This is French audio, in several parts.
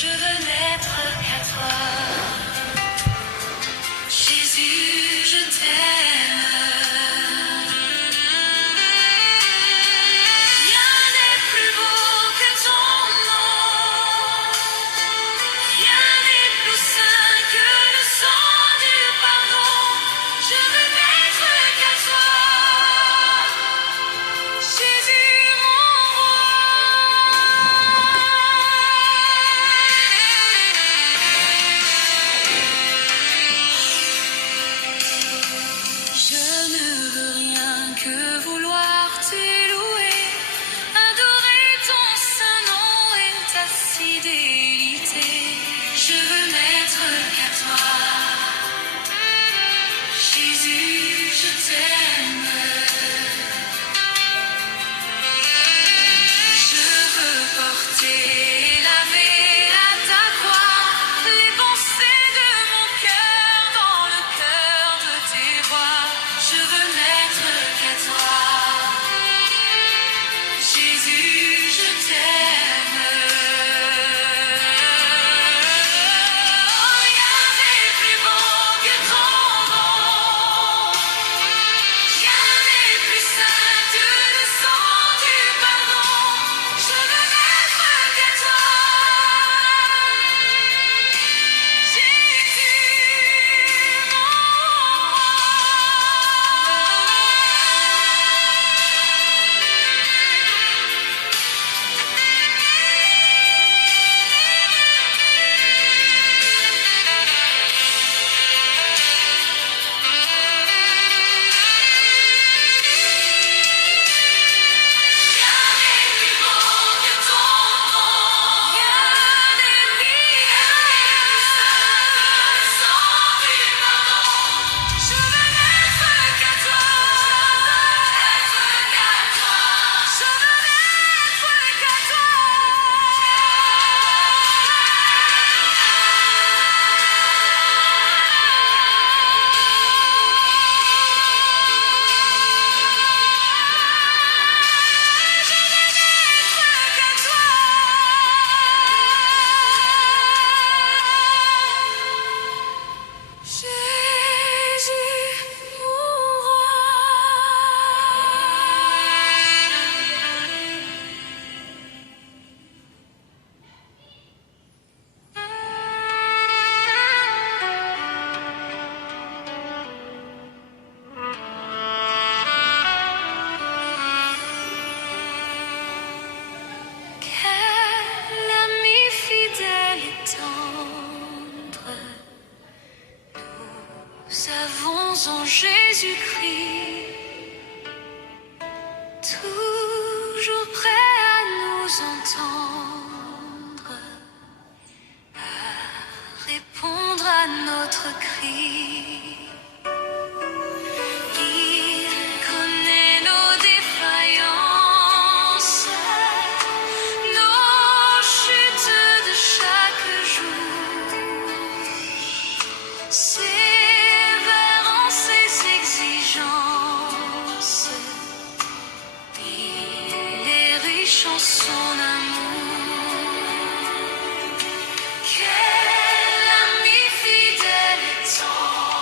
Je veux n'être qu'à toi. Jésus, je t'aime. Rien n'est plus beau que ton nom. Rien n'est plus saint que le sang du pardon. Je veux n'être qu'à toi. Jésus, mon je ne veux rien que vouloir t'élouer, adorer ton saint nom et ta fidélité. Je veux n'être qu'à toi. Jésus, je t'aime. Je veux porter et laver à ta croix les pensées de mon cœur dans le cœur de tes voix. Je veux n'être qu'à toi. Jésus, je t'aime. Rien n'est plus beau que ton nom. Rien n'est plus saint que le sang du pardon. Je veux n'être qu'à toi. Jésus, mon rien n'est plus beau que ton nom. Rien n'est plus saint que le sang du pardon. Je veux n'être qu'à toi. Je veux n'être qu'à toi. Jésus, mon Quel ami fidèle et tendre nous avons en Jésus-Christ, toujours prêt à nous entendre, à répondre à notre cri. Il connaît nos défaillances, nos chutes de chaque jour. Sévère en ses exigences, il est riche en son amour. Quel ami fidèle et tendre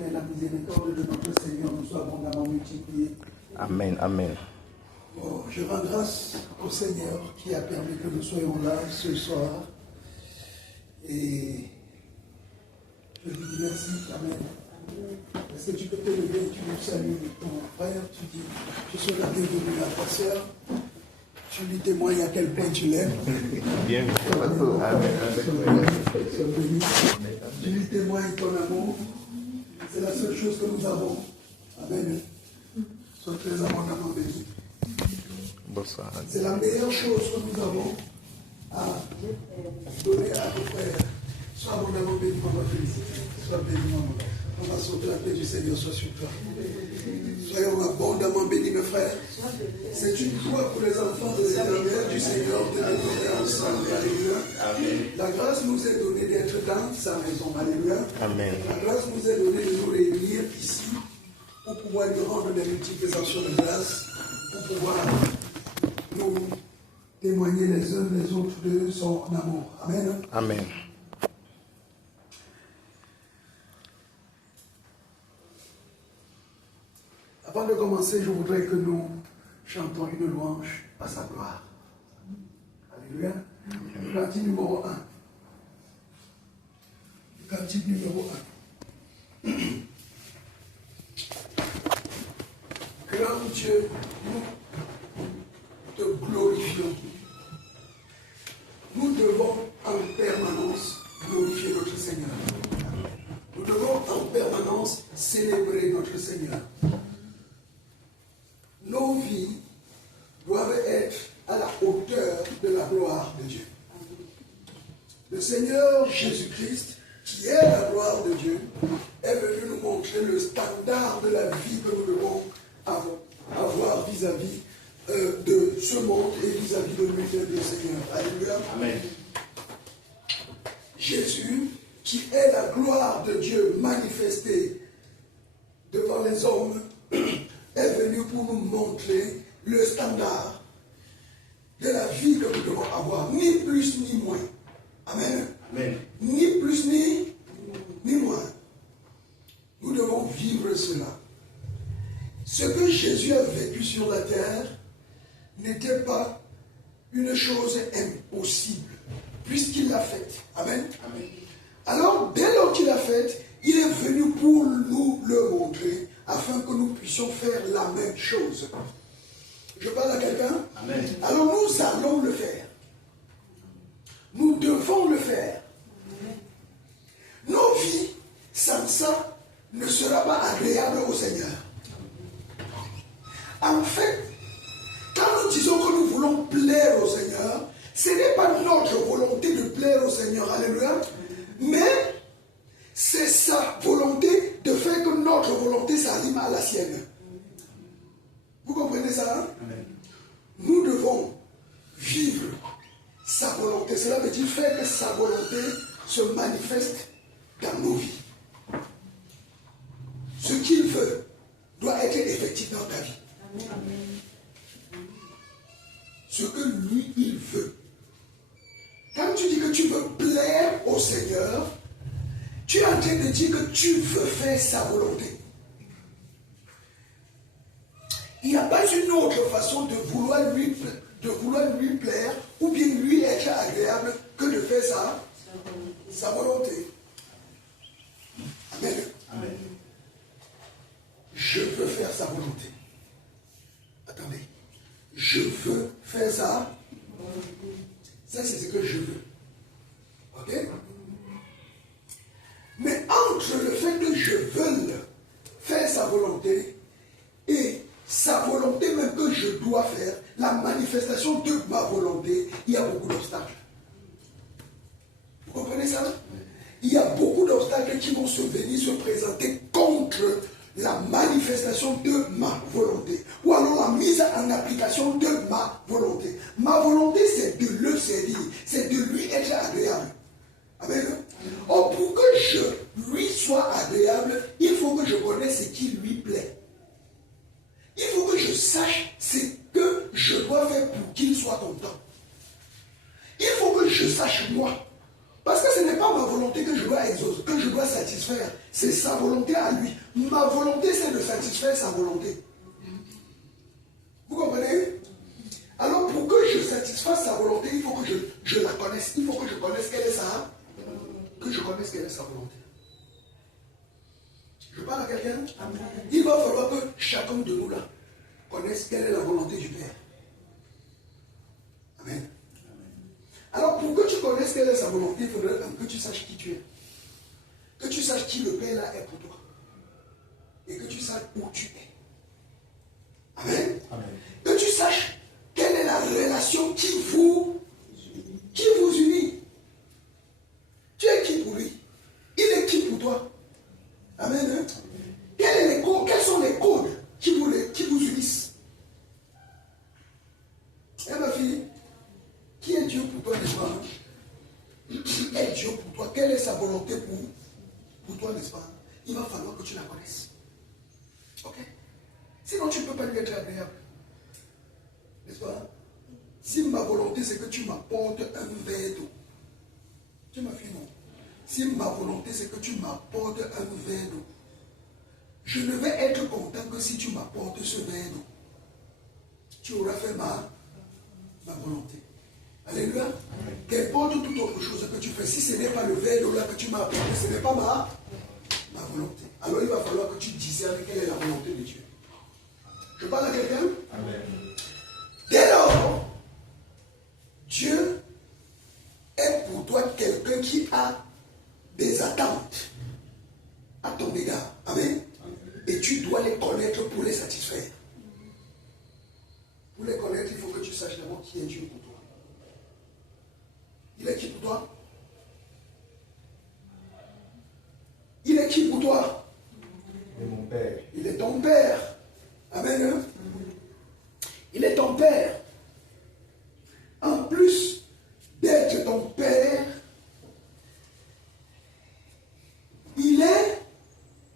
paix et la miséricorde de notre Seigneur nous soient abondamment multipliés. Amen, amen. Oh, je rends grâce au Seigneur qui a permis que nous soyons là ce soir. Et je lui dis merci, amen. Est-ce que tu peux te lever, tu nous salues ton frère, tu dis, je suis la bienvenue à ta soeur. Tu lui témoignes à quel point tu l'aimes. Bien, tu lui témoignes ton amour. C'est la seule chose que nous avons. Amen. Sois très abondamment béni. Bonsoir. C'est la meilleure chose que nous avons à donner à nos frères. Sois abondamment béni, maman félicité. Sois béni, maman. On va sauter la paix du Seigneur, soit sur toi. Soyons abondamment bénis, mes frères. C'est une joie pour les enfants de l'éternel du Seigneur de demeurer ensemble. Alléluia. La grâce nous est donnée d'être dans sa maison. Alléluia. Amen. La grâce nous est donnée de nous réunir ici pour pouvoir lui rendre des multiples actions de grâce, pour pouvoir nous témoigner les uns les autres de son amour. Amen. Amen. Avant de commencer, je voudrais que nous chantons une louange à sa gloire. Alléluia. Le cantique numéro 1. Le cantique numéro 1. Grand Dieu, nous te glorifions. Nous devons en permanence glorifier notre Seigneur. Nous devons en permanence célébrer notre Seigneur. Nos vies doivent être à la hauteur de la gloire de Dieu. Le Seigneur Jésus-Christ, qui est la gloire de Dieu, est venu nous montrer le standard de la vie que nous devons avoir vis-à-vis de ce monde et vis-à-vis de lui-même, le Seigneur. Alléluia. Amen. Jésus, qui est la gloire de Dieu manifestée devant les hommes, est venu pour nous montrer le standard de la vie que nous devons avoir, ni plus ni moins. Amen. Amen. Ni plus ni moins. Nous devons vivre cela. Ce que Jésus a vécu sur la terre n'était pas une chose impossible, puisqu'il l'a faite. Amen. Amen. Alors, dès lors qu'il l'a faite, il est venu pour nous le montrer, afin que nous puissions faire la même chose. Je parle à quelqu'un? Amen. Alors nous allons le faire. Nous devons le faire. Nos vies, sans ça, ne sera pas agréable au Seigneur. En fait, quand nous disons que nous voulons plaire au Seigneur, ce n'est pas notre volonté de plaire au Seigneur, alléluia, mais c'est sa volonté de faire que notre volonté s'allie à la sienne. Vous comprenez ça? Hein? Nous devons vivre sa volonté. Cela veut dire faire que sa volonté se manifeste dans nos vies. Ce qu'il veut doit être effectif dans ta vie. Ce que lui, il veut. Quand tu dis que tu veux plaire au Seigneur, tu es en train de dire que tu veux faire sa volonté. Il n'y a pas une autre façon de vouloir lui plaire ou bien lui être agréable que de faire sa volonté. Amen. Amen. Je veux faire sa volonté. Attendez. Je veux faire ça. Ça, c'est ce que je veux. Ok? Mais entre le fait que je veuille faire sa volonté et sa volonté même que je dois faire, la manifestation de ma volonté, il y a beaucoup d'obstacles. Vous comprenez ça? Il y a beaucoup d'obstacles qui vont venir se présenter contre la manifestation de ma volonté. Ou alors la mise en application de ma volonté. Ma volonté, c'est de le servir. C'est de lui être agréable. Amen. Or, pour que je lui sois agréable, il faut que je connaisse ce qui lui plaît. Il faut que je sache ce que je dois faire pour qu'il soit content. Il faut que je sache moi. Parce que ce n'est pas ma volonté que je dois les autres, que je dois satisfaire, c'est sa volonté à lui. Ma volonté, c'est de satisfaire sa volonté. Vous comprenez? Alors, pour que je satisfasse sa volonté, il faut que je la connaisse. Il faut que je connaisse quelle est sa... Que je connaisse quelle est sa volonté. Je parle à quelqu'un? Il va falloir que chacun de nous là connaisse quelle est la volonté du Père. Amen. Alors, pour que tu connaisses quelle est sa volonté, il faudrait que tu saches qui tu es. Que tu saches qui le Père là est pour toi. Et que tu saches où tu es. Amen. Amen. Que tu saches quelle est la relation qui vous unit. Tu es qui pour lui? Il est qui pour toi? Amen. Quels sont les codes qui vous unissent? Eh ma fille, qui est Dieu pour toi, n'est-ce pas? Qui est Dieu pour toi? Quelle est sa volonté pour toi, n'est-ce pas? Il va falloir que tu la connaisses. Ok? Sinon, tu ne peux pas lui être agréable. N'est-ce pas? Si ma volonté, c'est que tu m'apportes un verre d'eau. Tu m'as fini, non? Si ma volonté, c'est que tu m'apportes un verre d'eau, je ne vais être content que si tu m'apportes ce verre d'eau. Tu auras fait ma volonté. Alléluia. Qu'importe toute autre chose que tu fais, si ce n'est pas le verre d'eau là que tu m'as apporté, ce n'est pas ma volonté. Alors il va falloir que tu discernes quelle est la volonté de Dieu. Je parle à quelqu'un? Amen. Dès lors, Dieu est pour toi quelqu'un qui a des attentes à ton égard. Amen. Et tu dois les connaître pour les satisfaire. Pour les connaître, il faut que tu saches d'abord qui est Dieu pour toi. Il est qui pour toi? Il est qui pour toi? Il est mon Père. Il est ton Père. Amen. Il est ton Père. En plus d'être ton Père, il est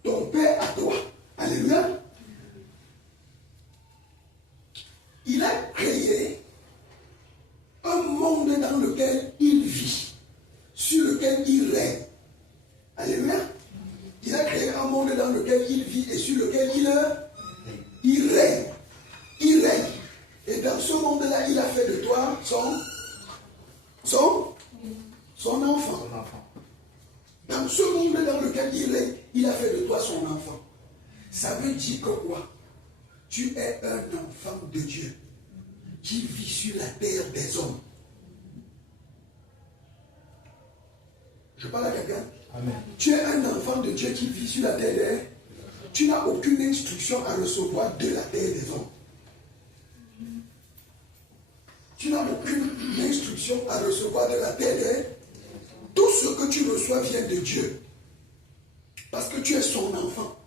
ton Père à toi. Alléluia. Il a créé un monde dans lequel il vit, sur lequel il règne. Alléluia. Il a créé un monde dans lequel il vit et sur lequel il règne. Il règne. Et dans ce monde-là, il a fait de toi son enfant. Dans ce monde dans lequel il règne, il a fait de toi son enfant. Ça veut dire que quoi? Tu es un enfant de Dieu qui vit sur la terre des hommes. Je parle à quelqu'un? Amen. Tu es un enfant de Dieu qui vit sur la terre des hommes. Tu n'as aucune instruction à recevoir de la terre des hommes. Tu n'as aucune instruction à recevoir de la terre des hommes. Tout ce que tu reçois vient de Dieu. Parce que tu es son enfant.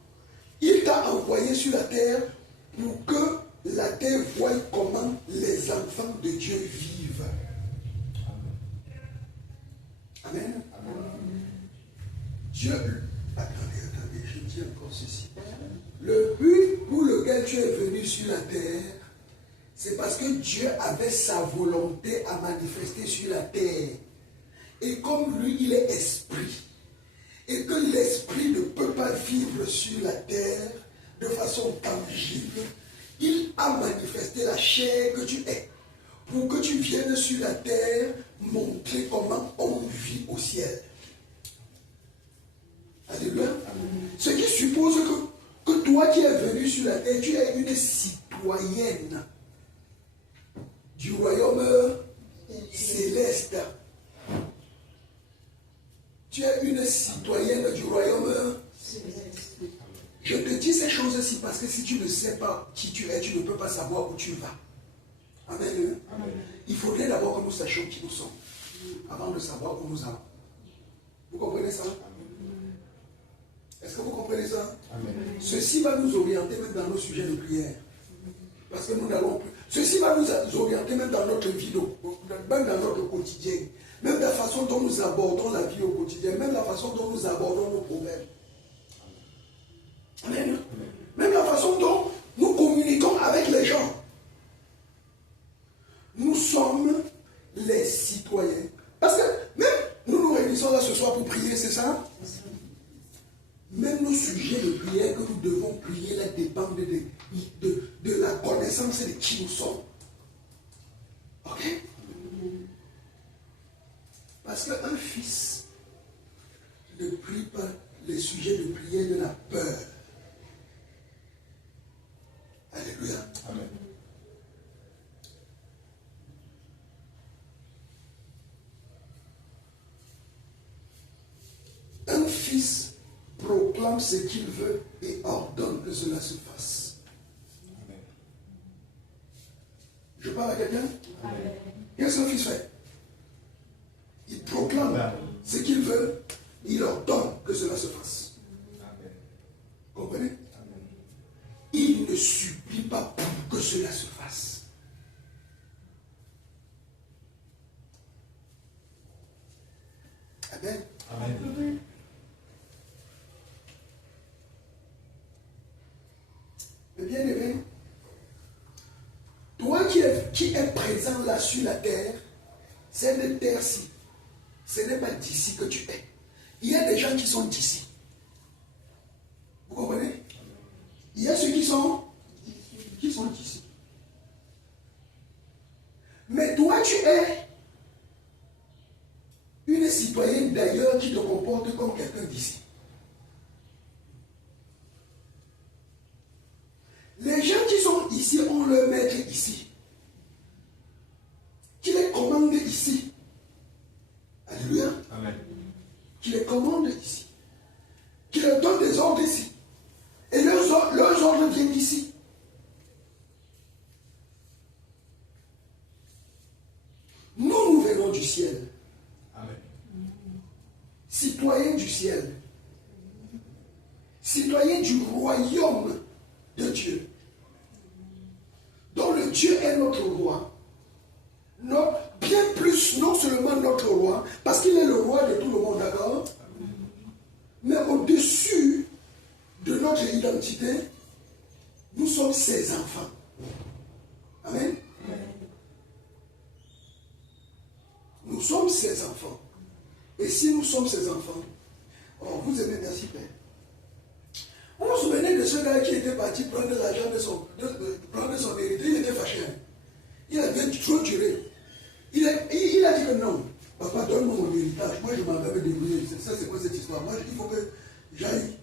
Il t'a envoyé sur la terre pour que la terre voie comment les enfants de Dieu vivent. Amen. Amen. Dieu, attendez, je dis encore ceci. Le but pour lequel tu es venu sur la terre, c'est parce que Dieu avait sa volonté à manifester sur la terre. Et comme lui, il est esprit, et que l'esprit ne peut pas vivre sur la terre de façon tangible, il a manifesté la chair que tu es, pour que tu viennes sur la terre montrer comment on vit au ciel. Alléluia. Ce qui suppose que toi qui es venu sur la terre, tu es une citoyenne du royaume céleste. Tu es une citoyenne du royaume céleste. Je te dis ces choses-ci parce que si tu ne sais pas qui tu es, tu ne peux pas savoir où tu vas. Amen. Amen. Il faudrait d'abord que nous sachions qui nous sommes avant de savoir où nous allons. Vous comprenez ça? Est-ce que vous comprenez ça? Amen. Ceci va nous orienter même dans nos sujets de prière. Parce que nous n'allons plus. Ceci va nous orienter même dans notre vie, même dans notre quotidien. Même la façon dont nous abordons la vie au quotidien. Même la façon dont nous abordons nos problèmes. Amen. Même la façon dont nous communiquons avec les gens. Nous sommes les citoyens. Parce que même nous nous réunissons là ce soir pour prier, c'est ça? que nous devons prier là dépend de la connaissance de qui nous sommes. Ok? Parce qu'un fils ne prie pas les sujets de prière de la peur. Alléluia. Amen. Un fils proclame ce qu'il veut et ordonne que cela se fasse. Amen. Je parle à quelqu'un? Amen. Qu'est-ce qu'un fils fait? Il proclame Amen. ce qu'il veut, il ordonne que cela se fasse. Amen. Comprenez? Amen. Il ne supplie pas pour que cela se fasse. Amen. Amen. Mais bien aimé, toi qui es présent là sur la terre, cette terre-ci, ce n'est pas d'ici que tu es. Il y a des gens qui sont d'ici. Vous comprenez? Il y a ceux qui sont d'ici. Mais toi, tu es une citoyenne d'ailleurs qui te comporte comme quelqu'un d'ici. Les gens qui sont ici ont leur maître ici, qui les commande ici. Alléluia. Amen. Qui les commande ici, qui leur donne des ordres ici. Et leurs ordres viennent d'ici. Nous venons du ciel. Amen. Citoyens du ciel. Citoyens du royaume de Dieu. Donc le Dieu est notre roi. Bien plus, non seulement notre roi, parce qu'il est le roi de tout le monde, d'accord? Mais au-dessus de notre identité, nous sommes ses enfants. Amen. Nous sommes ses enfants. Et si nous sommes ses enfants, oh, vous aimez, merci Père. Vous vous souvenez de ce gars qui était parti prendre l'argent prendre son héritier, il était fâché. Il avait trop duré. Il a dit que non, papa, donne-moi mon héritage. Moi, je m'en vais me débrouiller. Ça, c'est quoi cette histoire? Moi, il faut que j'aille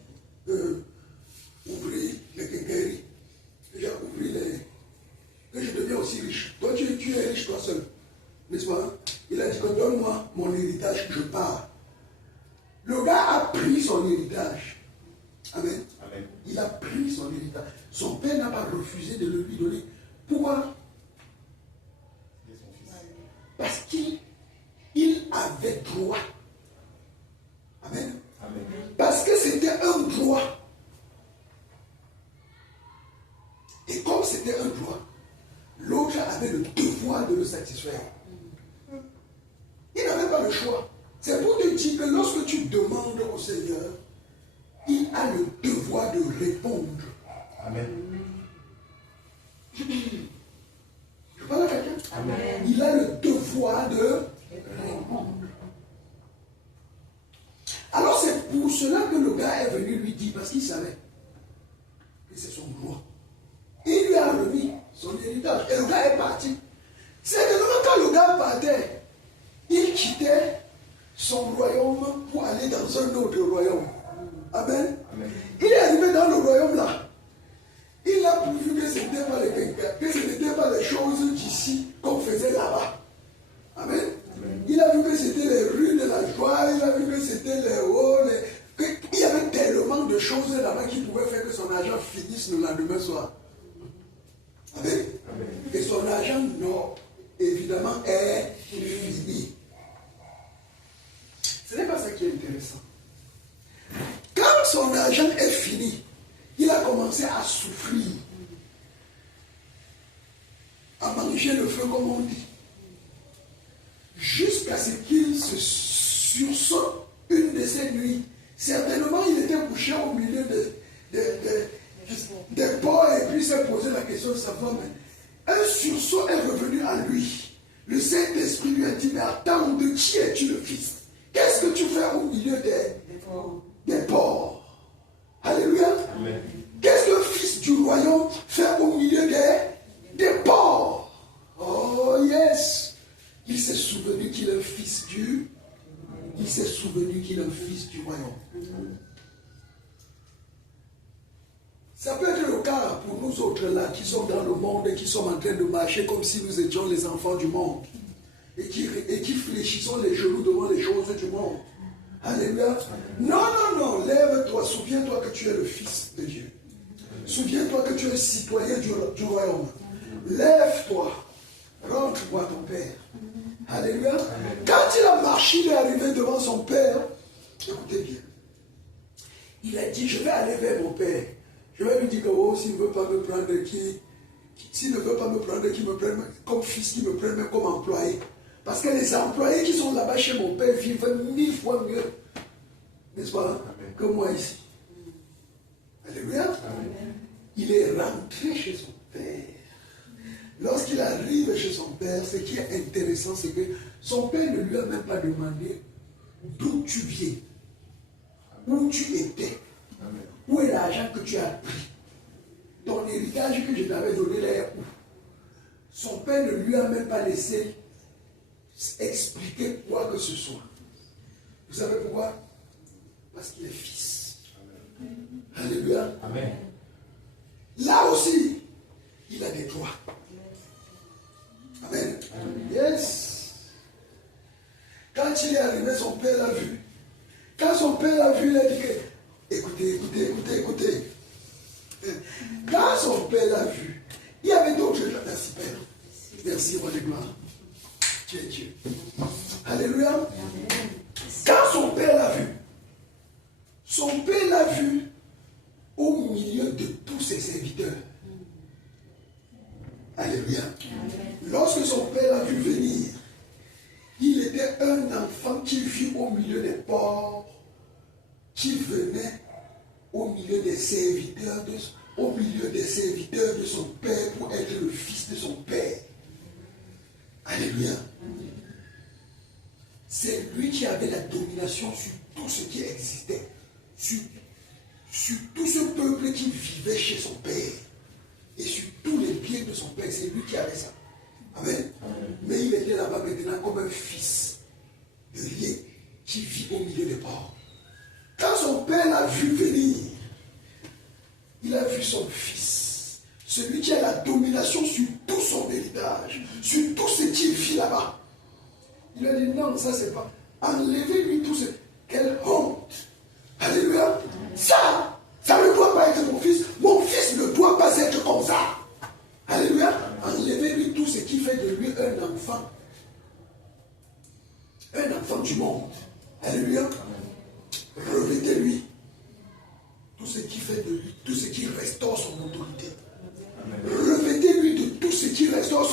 ouvrir les quincailleries. Que j'aille ouvrir que je devienne aussi riche. Toi, tu es riche toi seul. N'est-ce pas? Il a dit que donne-moi mon héritage, je pars. Le gars a pris son héritage. Amen. Amen. Il a pris son héritage. Son père n'a pas refusé de le lui donner. Pourquoi? Il est son fils. Parce qu'il avait droit. Amen. Amen. Parce que c'était un droit. Et comme c'était un droit, l'autre avait le devoir de le satisfaire. Il n'avait pas le choix. C'est pour te dire que lorsque tu demandes au Seigneur, il a le devoir de répondre. Amen. Je parle à quelqu'un? Amen. Il a le devoir de répondre. Alors c'est pour cela que le gars est venu lui dire, parce qu'il savait que c'est son droit. Il lui a remis son héritage. Et le gars est parti. C'est que quand le gars partait, il quittait son royaume pour aller dans un autre royaume. Amen. Amen. Il est arrivé dans le royaume là. Il a vu que ce n'était pas les quincailleries, que ce n'était pas les choses d'ici qu'on faisait là-bas. Amen. Amen. Il a vu que c'était les rues de la joie, il a vu que c'était les hauts, qu'il y avait tellement de choses là-bas qui pouvaient faire que son argent finisse le lendemain soir. Amen. Amen. Et son argent, non, évidemment, est fini. Ce n'est pas ça qui est intéressant. Quand son argent est fini, il a commencé à souffrir, à manger le feu comme on dit, jusqu'à ce qu'il se sursaute une de ces nuits. Certainement, il était couché au milieu des porcs et puis il s'est posé la question de sa femme. Un sursaut est revenu à lui. Le Saint-Esprit lui a dit, mais attends, de qui es-tu le fils? Qu'est-ce que tu fais au milieu des porcs? Alléluia. Amen. voyons, faire au milieu des porcs. Oh yes. Il s'est souvenu qu'il est un fils du. Il s'est souvenu qu'il est un fils du royaume. Ça peut être le cas pour nous autres là qui sommes dans le monde et qui sommes en train de marcher comme si nous étions les enfants du monde et qui fléchissons les genoux devant les choses du monde. Alléluia. Non, non, non, lève-toi, souviens-toi que tu es le fils de Dieu. Souviens-toi que tu es citoyen du royaume. Lève-toi, rentre voir ton Père. Alléluia. Quand il a marché, il est arrivé devant son Père. Écoutez bien. Il a dit, je vais aller vers mon Père. Je vais lui dire que oh, s'il ne veut pas me prendre, s'il ne veut pas me prendre, qu'il me prenne comme fils, qu'il me prenne même comme employé. Parce que les employés qui sont là-bas chez mon Père vivent 1000 fois mieux, n'est-ce pas, que moi ici. Alléluia. Amen. Il est rentré chez son Père. Lorsqu'il arrive chez son Père, ce qui est intéressant, c'est que son Père ne lui a même pas demandé d'où tu viens, où tu étais, où est l'argent que tu as pris, ton héritage que je t'avais donné là est où. Son Père ne lui a même pas laissé expliquer quoi que ce soit. Vous savez pourquoi? Parce qu'il est fils. Amen. Alléluia. Amen. Là aussi, il a des droits. Amen. Amen. Yes. Quand il est arrivé, son père l'a vu. Quand son père l'a vu, il a dit que, écoutez. Quand son père l'a vu, il y avait d'autres gens. Merci Père. Merci, roi de gloire. Tu es Dieu. Alléluia. Amen. Quand son père l'a vu au milieu de tous ses serviteurs. Alléluia. Amen. Lorsque son père l'a vu venir, il était un enfant qui vit au milieu des pauvres, qui venait au milieu des serviteurs de son père pour être le fils de son père. Alléluia. C'est lui qui avait la domination sur tout ce qui existait, sur tout ce peuple qui vivait chez son père et sur tous les biens de son père. C'est lui qui avait ça. Amen. Amen. Mais il était là-bas maintenant comme un fils de lien qui vit au milieu des pauvres. Quand son père l'a vu venir, il a vu son fils, celui qui a la domination sur tout son héritage, sur tout ce qui vit là-bas. Il a dit non, ça c'est pas. Enlevez-lui tout ce. Quelle honte! Alléluia! Ça ne doit pas être mon fils. Mon fils ne doit pas être comme ça. Alléluia! Enlevez-lui tout ce qui fait de lui un enfant. Un enfant du monde. Alléluia! Revêtez-lui tout ce qui fait de lui, tout ce qui restaure son autorité. Revêtez-lui de tout ce qui restaure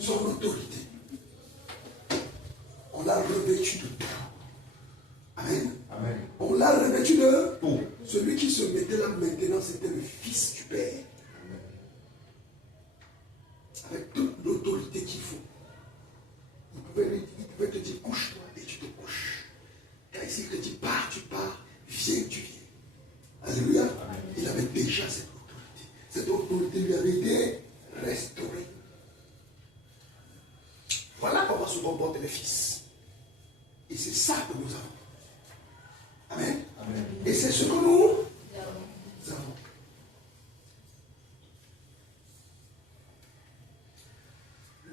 son autorité. On l'a revêtu de tout. Amen. Amen. On l'a revêtu de tout. Celui qui se mettait là maintenant, c'était le Fils du Père. Amen. Avec toute l'autorité qu'il faut. Il pouvait te dire couche-toi et tu te couches. Quand il te dit pars, tu pars. Viens, tu viens. Alléluia. Amen. Il avait déjà cette autorité. Cette autorité lui avait été restaurée. Voilà comment se comportent les fils. Et c'est ça que nous avons. Amen. Amen. Et c'est ce que nous avons.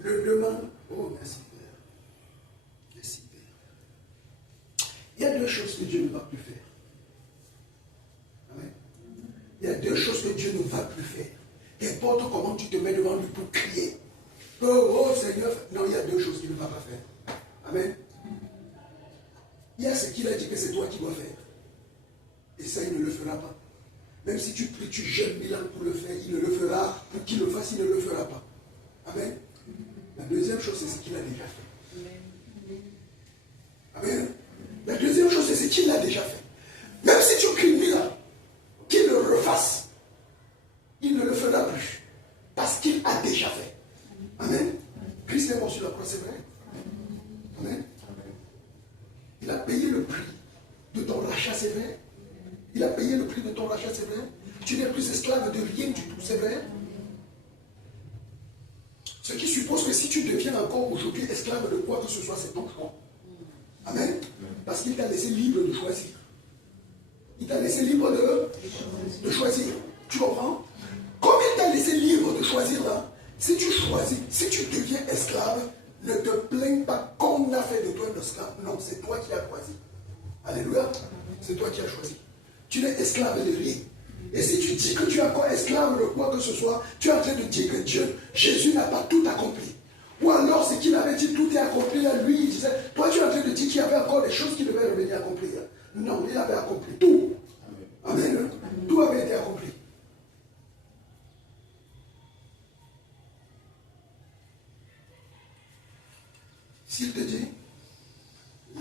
Le demande. Oh, merci Père. Merci Père. Il y a deux choses que Dieu ne va plus faire. Amen. Il y a deux choses que Dieu ne va plus faire. Qu'importe comment tu te mets devant lui pour crier. Oh Seigneur. Non, il y a deux choses qu'il ne va pas faire. Amen. Il y a ce qu'il a dit que c'est toi qui dois faire. Et ça, il ne le fera pas. Même si tu pries, tu jeûnes 1000 ans pour le faire, il ne le fera. Pour qu'il le fasse, il ne le fera pas. Amen. La deuxième chose, c'est ce qu'il a déjà fait. Amen. La deuxième chose, c'est ce qu'il a déjà fait. Même si tu cries 1000 ans, qu'il le refasse, il ne le fera plus. Parce qu'il a déjà fait. Amen. Christ est mort sur la croix, c'est vrai. Amen. Il a payé le prix de ton rachat, c'est vrai. Il a payé le prix de ton rachat, c'est vrai. Tu n'es plus esclave de rien du tout, c'est vrai? Ce qui suppose que si tu deviens encore aujourd'hui esclave de quoi que ce soit, c'est ton choix. Amen. Parce qu'il t'a laissé libre de choisir. Il t'a laissé libre de choisir. Tu comprends? Comme il t'a laissé libre de choisir là, si tu choisis, si tu deviens esclave, ne te plains pas qu'on a fait de toi un esclave. Non, c'est toi qui as choisi. Alléluia. C'est toi qui as choisi. Tu n'es esclave de rien. Et si tu dis que tu es encore esclave de quoi que ce soit, tu es en train de dire que Dieu, Jésus n'a pas tout accompli. Ou alors, ce qu'il avait dit, tout est accompli. Là, lui, il disait, toi, tu es en train de dire qu'il y avait encore des choses qui devaient revenir accomplir. Non, il avait accompli tout. Amen. Tout avait été accompli. S'il te dit,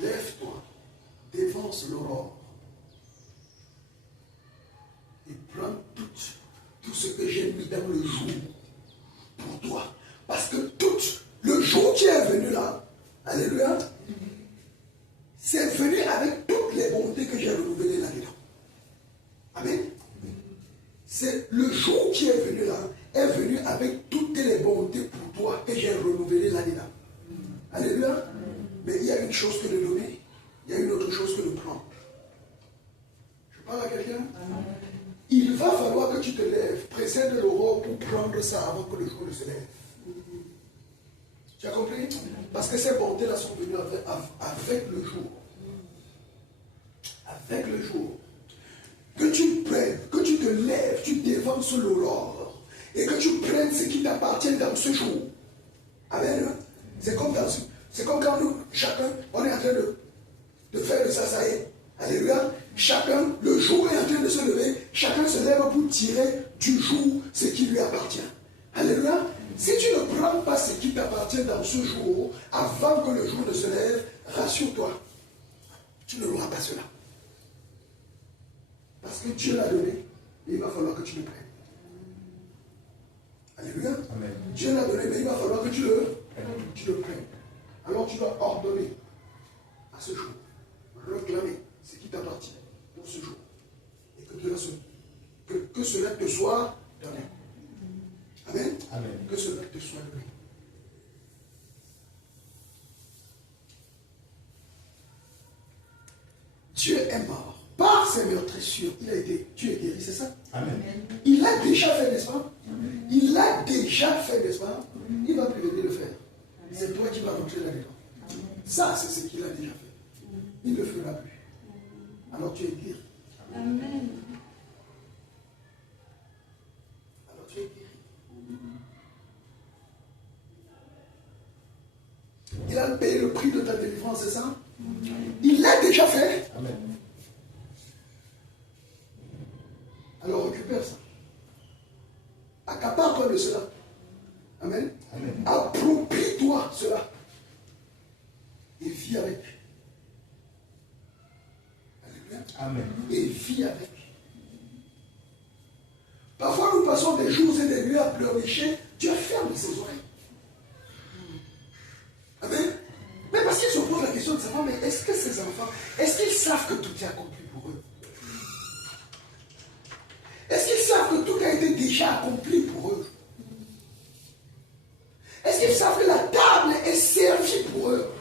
lève-toi, dévance l'aurore et prends tout ce que j'ai mis dans le jour pour toi. Parce que tout le jour qui est venu là, alléluia, c'est venu avec toutes les bontés que j'ai renouvelées là-dedans. Amen. C'est le jour qui est venu là, est venu avec toutes les bontés pour toi que j'ai renouvelées là-dedans. Alléluia. Mais il y a une chose que de donner, il y a une autre chose que de prendre. Je parle à quelqu'un? Il va falloir que tu te lèves, précède l'aurore pour prendre ça avant que le jour ne se lève. Tu as compris? Parce que ces bontés-là sont venues avec le jour. Avec le jour. Que tu prennes, que tu te lèves, tu dévances l'aurore et que tu prennes ce qui t'appartient dans ce jour. Amen. C'est comme quand nous, chacun, on est en train de faire le sasaï. Alléluia. Chacun, le jour est en train de se lever, chacun se lève pour tirer du jour ce qui lui appartient. Alléluia. Si tu ne prends pas ce qui t'appartient dans ce jour, avant que le jour ne se lève, rassure-toi, tu ne l'auras pas cela. Parce que Dieu l'a donné, et il va falloir que tu le prennes. Alléluia. Amen. Dieu l'a donné, mais il va falloir que tu le prennes. Alors tu dois ordonner à ce jour, réclamer ce qui t'appartient pour ce jour. Et que cela te soit donné. Amen. Amen. Que cela te soit donné. Dieu est mort. Par ses meurtrissures, tu es guéri, c'est ça? Amen. Il l'a déjà fait, n'est-ce pas? Il l'a déjà fait, n'est-ce pas? Il va plus venir le faire. C'est toi qui vas rentrer là-dedans. Ça, c'est ce qu'il a déjà fait. Il ne le fera plus. Alors tu es guéri. Amen. Alors tu es guéri. Il a payé le prix de ta délivrance, c'est ça? Il l'a déjà fait. Amen. Alors récupère ça. Accapare-toi de cela. Amen. Amen. Approprie-toi cela. Et vis avec. Alléluia. Amen. Et vis avec. Parfois nous passons des jours et des nuits à pleurnicher. Dieu ferme ses oreilles. Amen. Mais parce qu'ils se posent la question de savoir, mais est-ce que ces enfants, est-ce qu'ils savent que tout est accompli pour eux? Est-ce qu'ils savent que tout a été déjà accompli pour eux? Est-ce qu'ils savent que la table est servie pour eux?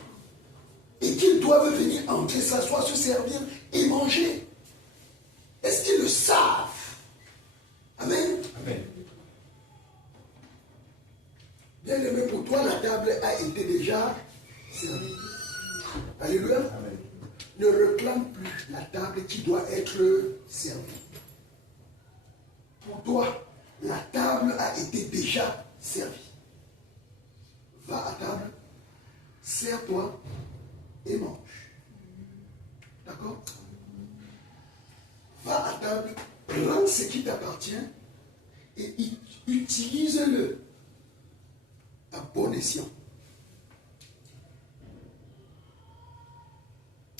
Et qu'ils doivent venir entrer, s'asseoir, se servir et manger? Est-ce qu'ils le savent? Amen. Amen. Bien aimé, pour toi, la table a été déjà servie. Alléluia. Amen. Ne réclame plus la table qui doit être servie. Pour toi, la table a été déjà servie. Va à table, sers-toi et mange. D'accord? Va à table, prends ce qui t'appartient et utilise-le à bon escient.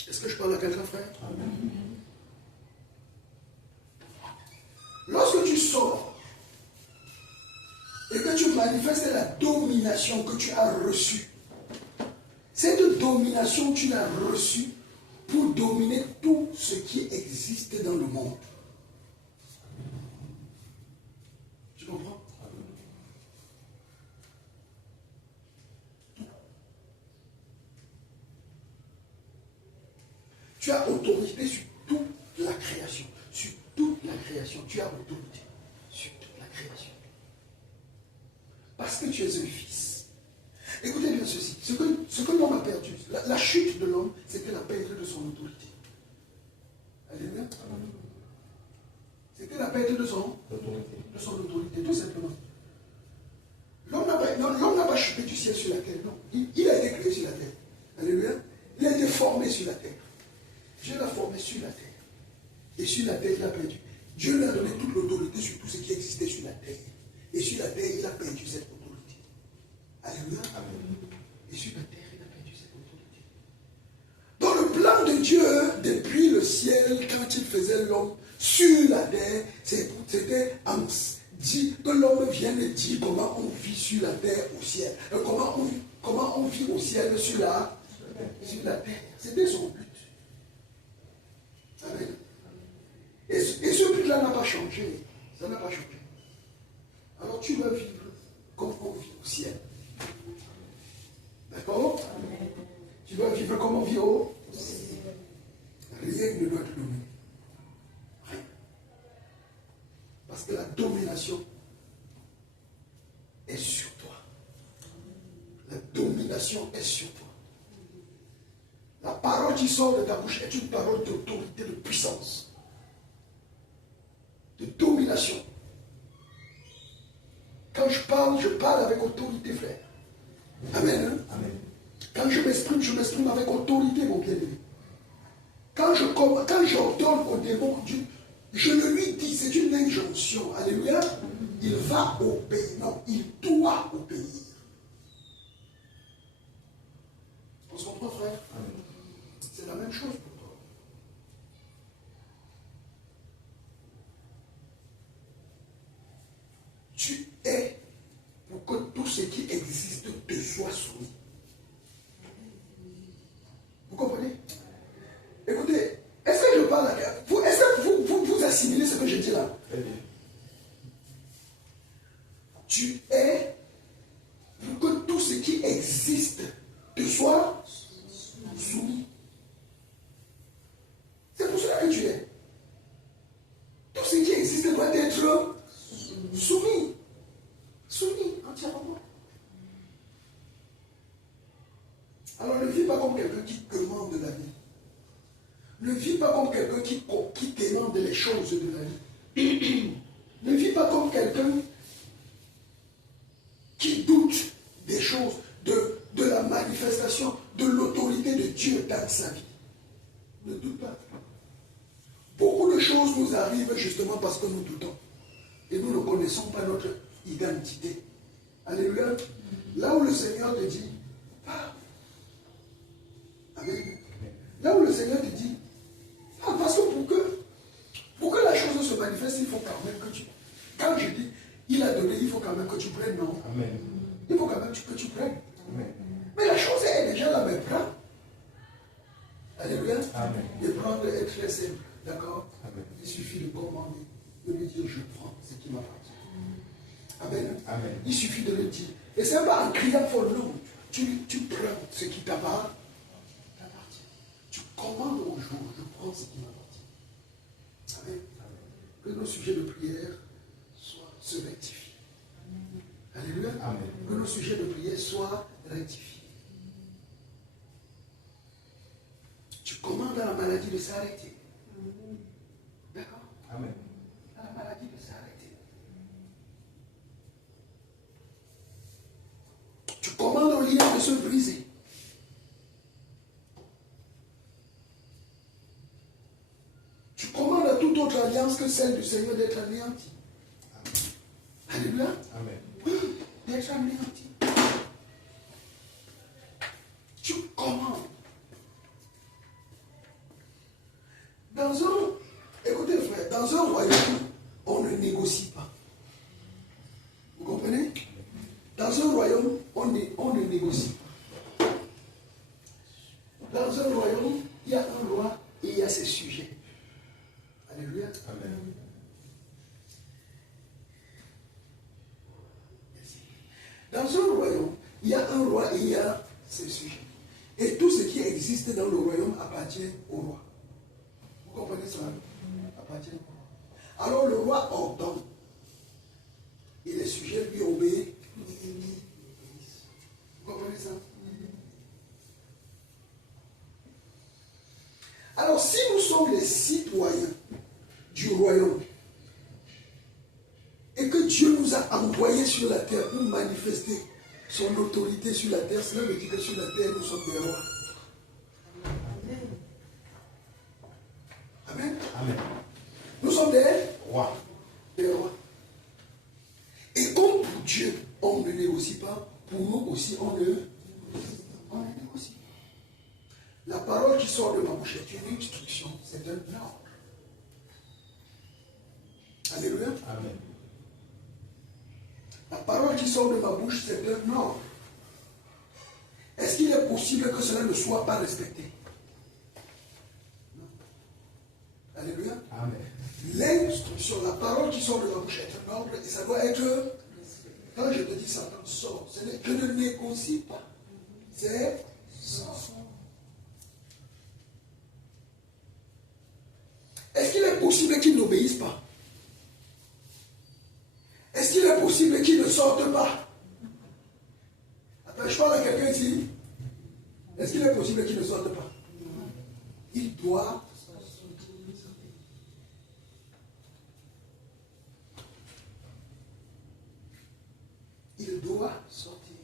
Est-ce que je parle à quelqu'un, frère? Lorsque tu sors et que tu manifestes la domination que tu as reçue, cette domination, tu l'as reçue pour dominer tout ce qui existe dans le monde. Tu as autorité sur toute la création. Sur toute la création, tu as autorité. Sur toute la création. Parce que tu es un fils. Écoutez bien ceci. Ce que l'homme a perdu, la chute de l'homme, c'est qu'elle a perdu de son autorité. Alléluia. C'est qu'elle a perdu de son autorité, tout simplement. L'homme n'a pas chuté du ciel sur la terre, non. Il a été créé sur la terre. Alléluia. Il a été formé sur la terre. Dieu l'a formé sur la terre. Et sur la terre, il a perdu. Dieu lui a donné toute l'autorité sur tout ce qui existait sur la terre. Et sur la terre, il a perdu cette autorité. Alléluia. Et sur la terre, il a perdu cette autorité. Dans le plan de Dieu, depuis le ciel, quand il faisait l'homme sur la terre, c'était dit que l'homme vient de dire comment on vit sur la terre au ciel. Comment on vit au ciel sur la terre. C'était son but. Amen. Et ce but-là n'a pas changé. Ça n'a pas changé. Alors tu dois vivre comme on vit au ciel. D'accord? Tu dois vivre comme on vit au ciel. Rien ne doit te dominer. Rien. Parce que la domination est sur toi. La domination est sur toi. La parole qui sort de ta bouche est une parole d'autorité, de puissance, de domination. Quand je parle avec autorité, frère. Amen. Hein? Amen. Quand je m'exprime avec autorité, mon bien-aimé. Quand j'ordonne au démon, je le lui dis, c'est une injonction. Alléluia. Il va obéir. Non, il doit obéir. On se comprend, frère? Amen. C'est la même chose pour toi. Tu es pour que tout ce qui existe te soit soumis. Vous comprenez? Écoutez, est-ce que je parle à vous? Est-ce que vous assimilez ce que je dis là? Tu es pour que tout ce qui existe te soit soumis. C'est pour cela que tu es. Tout ce qui existe doit être soumis. Soumis entièrement. Alors ne vis pas comme quelqu'un qui commande la vie. Ne vis pas comme quelqu'un qui demande les choses de la vie. Ne vis pas comme quelqu'un qui doute des choses, de la manifestation, de l'autorité de Dieu dans sa vie. Ne doute pas. Beaucoup de choses nous arrivent justement parce que nous doutons. Et nous ne connaissons pas notre identité. Alléluia. Là où le Seigneur te dit, ah, amen. Là où le Seigneur te dit, ah, parce que pour que la chose se manifeste, il faut quand même que tu... Quand je dis, il a donné, il faut quand même que tu prennes, non? Amen. Il faut quand même que tu prennes. Amen. Mais la chose est déjà là, mais prends. Alléluia. Amen. Et prendre est très simple. D'accord? Amen. Il suffit de commander, de lui dire, je prends ce qui m'appartient. Amen. Amen. Il suffit de le dire. Et c'est pas en criant pour nous. Tu prends ce qui t'appartient. Tu commandes au jour, je prends ce qui m'appartient. Amen. Que nos sujets de prière se rectifient. Alléluia. Amen. Que nos sujets de prière soient rectifiés. Tu commandes à la maladie de s'arrêter. D'accord? Amen. À la maladie de s'arrêter. Tu commandes au lien de se briser. Tu commandes à toute autre alliance que celle du Seigneur d'être anéantie. Alléluia. Amen. Oui, d'être anéantie. Tu commandes. Écoutez frère, dans un royaume, on ne négocie pas. Vous comprenez? Dans un royaume, on ne négocie pas. Dans un royaume, il y a un roi et il y a ses sujets. Alléluia. Amen. Dans un royaume, il y a un roi et il y a ses sujets. Et tout ce qui existe dans le royaume appartient au roi. ça appartient au roi. Alors le roi ordonne. Et les sujets lui obéissent. Vous comprenez ça? Alors si nous sommes les citoyens du royaume et que Dieu nous a envoyés sur la terre pour manifester son autorité sur la terre, cela veut dire que sur la terre nous sommes des rois. Amen. Amen. Nous sommes des Roi. rois. Et comme pour Dieu, on ne négocie pas, pour nous aussi, on ne négocie. La parole qui sort de ma bouche est une instruction, c'est un ordre. Alléluia. Amen. La parole qui sort de ma bouche, c'est un ordre. Est-ce qu'il est possible que cela ne soit pas respecté? Non. Alléluia. Amen. L'instruction, la parole qui sort de ma bouche est un ordre et ça doit être. Quand je te dis Satan sort, je ne négocie pas. C'est sort. Est-ce qu'il est possible qu'il n'obéisse pas? Est-ce qu'il est possible qu'il ne sorte pas? Attends, je parle à quelqu'un ici. Est-ce qu'il est possible qu'il ne sorte pas? Il doit. Il doit sortir.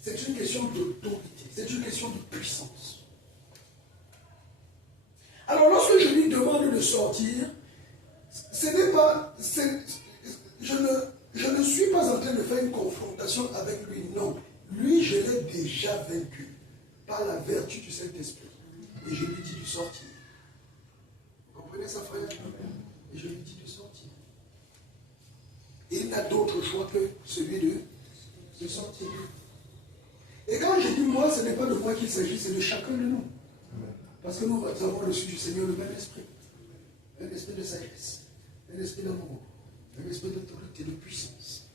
C'est une question d'autorité. C'est une question de puissance. Alors lorsque je lui demande de sortir, ce n'est pas, je ne suis pas en train de faire une confrontation avec lui, non. Lui, je l'ai déjà vaincu par la vertu du Saint-Esprit. Et je lui dis de sortir. Vous comprenez ça, frère? Et je lui dis de sortir. Et il n'a d'autre choix que celui de sortir. Et quand je dis moi, ce n'est pas de moi qu'il s'agit, c'est de chacun de nous. Parce que nous avons reçu du Seigneur le même esprit. Un esprit de sagesse, un esprit d'amour, un esprit d'autorité, de puissance.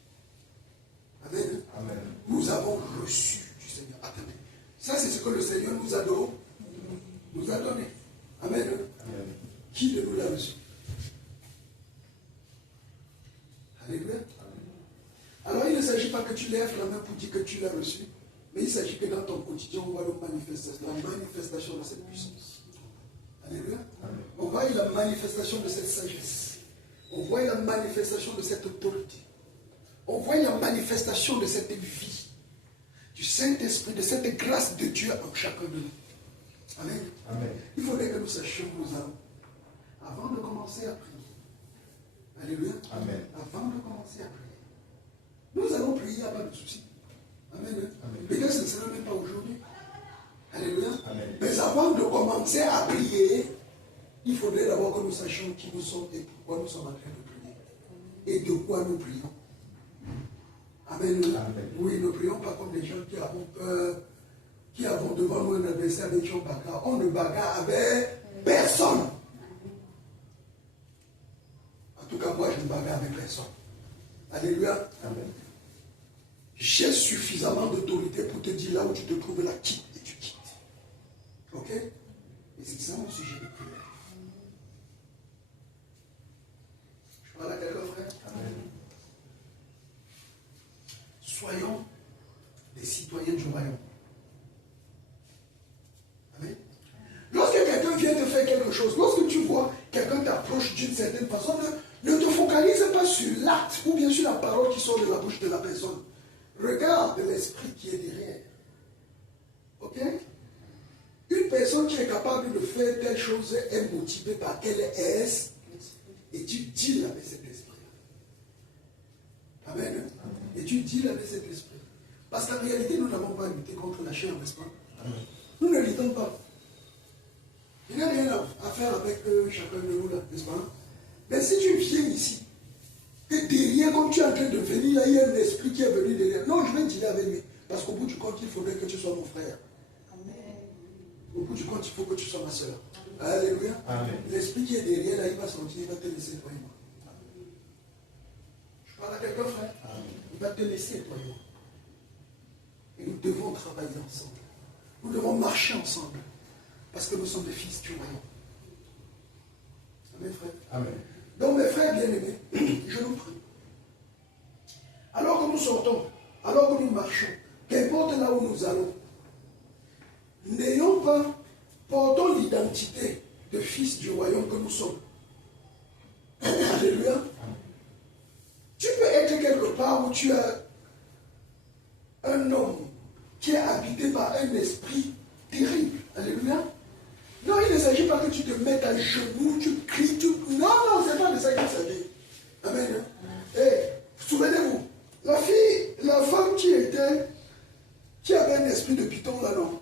Amen. Amen. Nous avons reçu du Seigneur. Attendez. Ça, c'est ce que le Seigneur nous a donné. Amen. Amen. Qui de nous l'a reçu? Alléluia. Alors, il ne s'agit pas que tu lèves la main pour dire que tu l'as reçu, mais il s'agit que dans ton quotidien, on voit la manifestation de cette puissance. Alléluia. On voit la manifestation de cette sagesse. On voit la manifestation de cette autorité. On voit la manifestation de cette vie, du Saint-Esprit, de cette grâce de Dieu en chacun de nous. Amen. Amen. Il faudrait que nous sachions nous avons, avant de commencer à prier. Alléluia. Amen. Avant de commencer à prier. Nous allons prier, il n'y a pas de souci. Amen. Amen. Peut-être ce ne sera même pas aujourd'hui. Alléluia. Amen. Mais avant de commencer à prier, il faudrait d'abord que nous sachions qui nous sommes et pourquoi nous sommes en train de prier. Et de quoi nous prions. Amen. Amen. Oui, ne prions pas comme des gens qui avons peur, qui avons devant nous un adversaire avec qui on bagarre. On ne bagarre avec personne. En tout cas, moi, je ne bagarre avec personne. Alléluia. Amen. J'ai suffisamment d'autorité pour te dire là où tu te trouves, là, quitte et tu quittes. Ok? Et c'est ça mon sujet de prière. Je parle à quelqu'un, frère? Amen. Soyons des citoyens du royaume. Amen. Lorsque quelqu'un vient te faire quelque chose, lorsque tu vois quelqu'un t'approche d'une certaine façon, ne te focalise pas sur l'acte ou bien sur la parole qui sort de la bouche de la personne. Regarde l'esprit qui est derrière. Ok? Une personne qui est capable de faire telle chose est motivée par quel est-ce? Et tu deals avec cet esprit. Amen. Et tu deals avec cet esprit. Parce qu'en réalité, nous n'avons pas lutté contre la chair, n'est-ce pas? Amen. Nous ne luttons pas. Il n'y a rien à faire avec chacun de nous, là, n'est-ce pas? Mais si tu viens ici, et derrière, comme tu es en train de venir, là, il y a un esprit qui est venu derrière. Non, je vais dealer avec lui. Parce qu'au bout du compte, il faudrait que tu sois mon frère. Au bout du compte, il faut que tu sois ma soeur. Alléluia. Amen. L'esprit qui est derrière, là, il va sortir, il va te laisser toi et moi. Je parle à quelqu'un, frère. Il va te laisser toi et moi. Et nous devons travailler ensemble. Nous devons marcher ensemble. Parce que nous sommes des fils du royaume. mes frères. Amen. Donc mes frères bien-aimés, je vous prie. Alors que nous sortons, alors que nous marchons, qu'importe là où nous allons, n'ayons pas, portons l'identité de fils du royaume que nous sommes. Alléluia. Tu peux être quelque part où tu as un homme qui est habité par un esprit terrible. Alléluia. Non, il ne s'agit pas que tu te mettes à genoux, tu cries, Non, non, c'est pas de ça qu'il s'agit. Amen. Souvenez-vous, la femme qui avait un esprit de python là, non.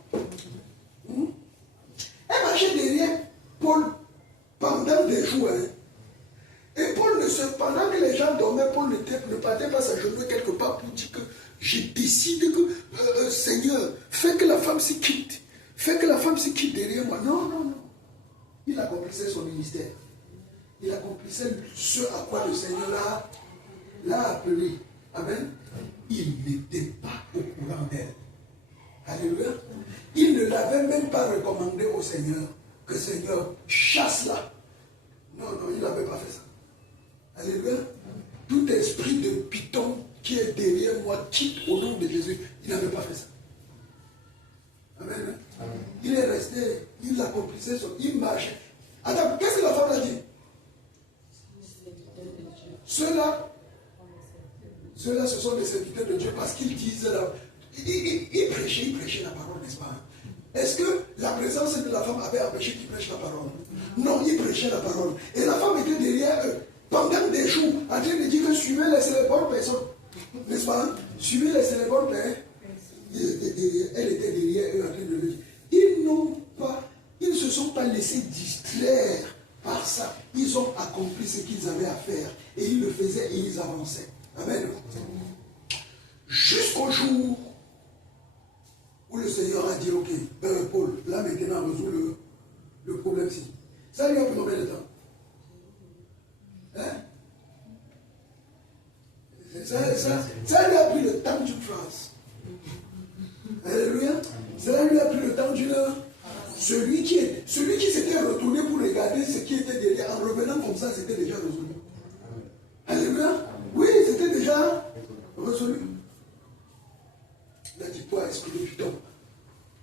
Elle marchait derrière Paul pendant des jours. Et Paul, pendant que les gens dormaient, Paul ne partait pas s'agenouiller quelque part pour dire que je décide que, Seigneur, fais que la femme s'y quitte. Fais que la femme s'y quitte derrière moi. Non, non, non. Il accomplissait son ministère. Il accomplissait ce à quoi le Seigneur l'a appelé. Amen. Il n'était pas au courant d'elle. Alléluia. Il ne l'avait même pas recommandé au Seigneur que Seigneur chasse-la. Non, non, il n'avait pas fait ça. Alléluia. Tout esprit de python qui est derrière moi quitte au nom de Jésus. Il n'avait pas fait ça. Amen. Amen. Il est resté, il accomplissait son, il marchait. Attends, qu'est-ce que la femme a dit? Ceux-là, ce sont des serviteurs de Dieu parce qu'ils disent, ils prêchaient la parole, n'est-ce pas? Est-ce que la présence de la femme avait empêché qu'ils prêchent la parole? Non, ils prêchaient la parole. Et la femme était derrière eux, pendant des jours, en train de dire que suivez les bonnes personnes. N'est-ce pas? Suivez les bonnes personnes. Elle était derrière eux en train de le dire. Ils ne se sont pas laissés distraire par ça. Ils ont accompli ce qu'ils avaient à faire. Et ils le faisaient et ils avançaient. Amen. Jusqu'au jour où le Seigneur a dit, ok, Paul, là maintenant résout le problème-ci. Ça lui a pris combien de temps? Hein? Ça lui a pris le temps d'une phrase. Alléluia. Ça lui a pris le temps d'une heure. Celui qui s'était retourné pour regarder ce qui était derrière, en revenant comme ça, c'était déjà résolu. Alléluia. Oui, c'était déjà résolu. Il a dit, toi, esprit de python.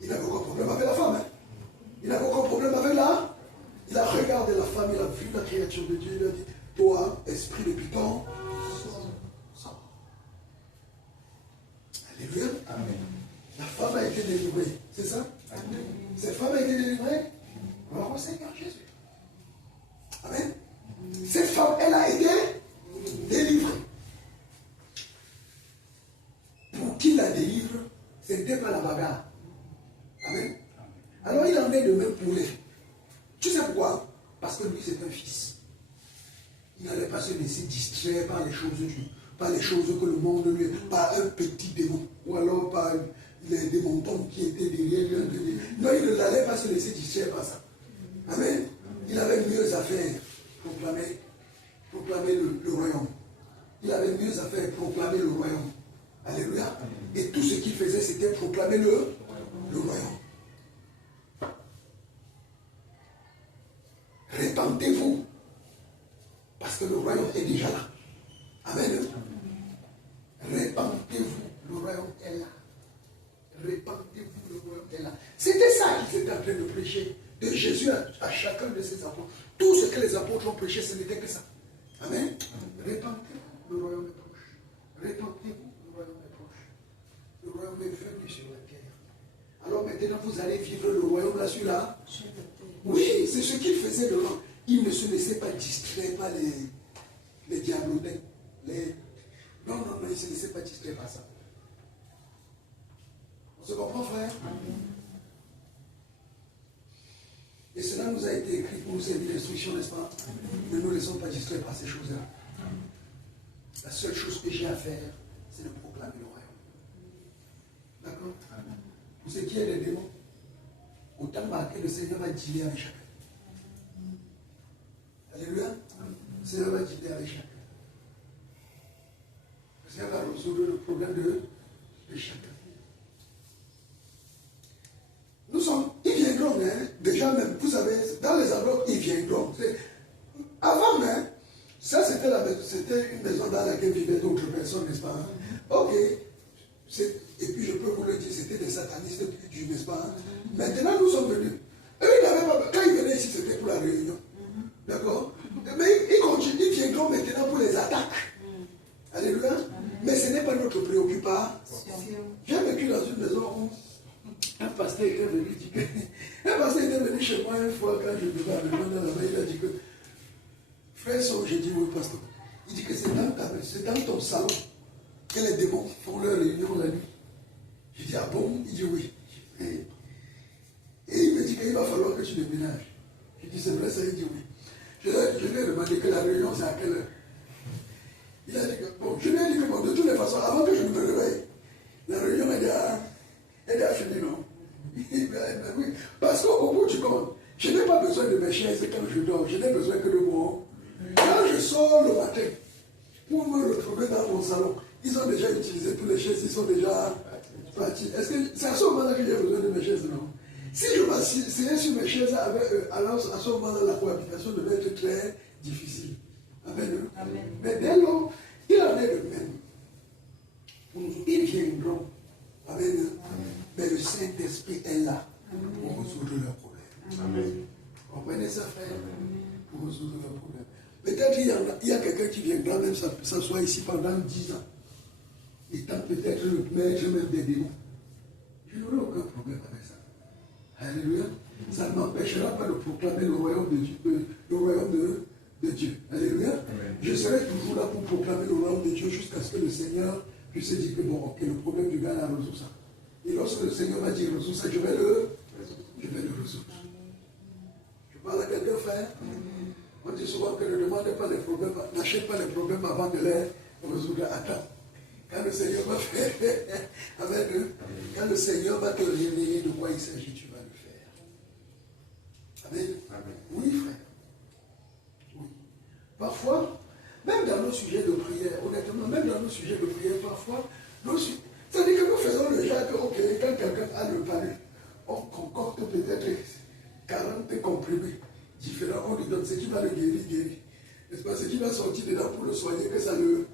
Il n'avait aucun problème avec la femme. Hein? Il n'avait aucun problème avec la. Il a regardé la femme, il a vu la créature de Dieu, il a dit, toi, esprit de python, sors. Alléluia. Amen. La femme a été délivrée. C'est ça? Amen. Cette femme a été délivrée. Alors au Seigneur Jésus. Amen. Cette femme, elle a été délivrée. Pour qui la délivre, ce n'était pas la bagarre. Amen. Alors il en est de même pour les. Tu sais pourquoi? Parce que lui c'est un fils. Il n'allait pas se laisser distraire par les choses de Dieu, par les choses que le monde lui, par un petit démon, ou alors par les démontons qui étaient derrière lui. Non, il n'allait pas se laisser distraire par ça. Amen. Il avait mieux à faire, proclamer le royaume. Il avait mieux à faire, proclamer le royaume. Alléluia. Et tout ce qu'il faisait, c'était proclamer le royaume. Répentez-vous. Parce que le royaume est déjà là. Amen. Répentez-vous. Le royaume est là. Répentez-vous. Le royaume est là. C'était ça qu'ils étaient en train de prêcher. De Jésus à chacun de ses apôtres. Tout ce que les apôtres ont prêché, ce n'était que ça. Amen. Répentez-vous. Le royaume est proche. Répentez-vous. Le royaume est proche. Le royaume est venu sur la terre. Alors maintenant, vous allez vivre le royaume là, celui-là. Oui, c'est ce qu'il faisait devant. Il ne se laissait pas distraire par les diablotins. Non, il ne se laissait pas distraire par ça. On se comprend, frère? Et cela nous a été écrit pour nous servir d'instruction, n'est-ce pas? Ne nous laissons pas distraire par ces choses-là. La seule chose que j'ai à faire, c'est de proclamer le royaume. D'accord? Pour ce qui est des démons, autant marqué, le Seigneur va dealer avec chacun. Alléluia. Le Seigneur va dealer avec chacun. Le Seigneur va résoudre le problème de chacun. Nous sommes, ils viendront, hein, déjà même, vous savez, dans les endroits, ils viendront. Ça, c'était une maison dans laquelle vivaient d'autres personnes, n'est-ce pas? Ok. Et puis je peux vous le dire, c'était des satanistes du, n'est-ce pas? Maintenant, nous sommes venus. Eux, ils n'avaient pas. Quand ils venaient ici, c'était pour la réunion. D'accord? Mais ils continuent, ils viendront maintenant pour les attaques. Alléluia. Mais ce n'est pas notre préoccupation. J'ai vécu dans une maison où un pasteur était venu dire que. Un pasteur était venu chez moi une fois quand je devais aller là-bas, il a dit que. Frère Son, j'ai dit oui, pasteur. Il dit que c'est dans ton salon que les démons font leur réunion la nuit. J'ai dit ah bon? Il dit oui. Et il me dit qu'il va falloir que tu déménages. J'ai dit c'est vrai ça? Il dit oui. Je lui ai demandé que la réunion c'est à quelle heure? Il a dit que bon, je lui ai dit que bon, de toutes les façons, avant que je ne me réveille, la réunion elle a fini, non? Oui. Parce qu'au bout du compte, je n'ai pas besoin de mes chaises quand je dors, je n'ai besoin que de moi. Quand je sors le matin pour me retrouver dans mon salon, ils ont déjà utilisé toutes les chaises, ils sont déjà partis. Est-ce que c'est à ce moment-là que j'ai besoin de mes chaises, non? Si je m'asseyais sur mes chaises avec eux, alors à ce moment-là, la cohabitation devait être très difficile. Amen. Amen. Mais dès lors, il en est de même. Ils viendront. Amen. Amen. Mais le Saint-Esprit est là pour résoudre leurs problèmes. Amen. Comprenez ça, frère? Pour résoudre leurs problèmes. Peut-être il y a quelqu'un qui viendra même s'asseoir ici pendant 10 ans. Étant peut-être le maître même des démons. Je n'aurai aucun problème avec ça. Alléluia. Ça ne m'empêchera pas de proclamer le royaume de Dieu. Le royaume de Dieu. Alléluia. Amen. Je serai toujours là pour proclamer le royaume de Dieu jusqu'à ce que le Seigneur puisse dire que bon, ok, le problème du gars là, résout ça. Et lorsque le Seigneur va dire résout ça, je vais le résoudre. Je parle à quelqu'un, frère. On dit souvent que ne demandez pas les problèmes, n'achète pas les problèmes avant de les résoudre. Attends. Quand le Seigneur va faire avec eux, quand le Seigneur va te révéler de quoi il s'agit, tu vas le faire. Amen. Amen. Oui, frère. Oui. Parfois, même dans nos sujets de prière, honnêtement, même dans nos sujets de prière, parfois, c'est-à-dire que nous faisons le genre que, ok, quand quelqu'un a le palu, on concocte peut-être 40 comprimés différents, on lui donne ce qui va le guérir. N'est-ce pas? Ce qui va sortir dedans pour le soigner, que ça le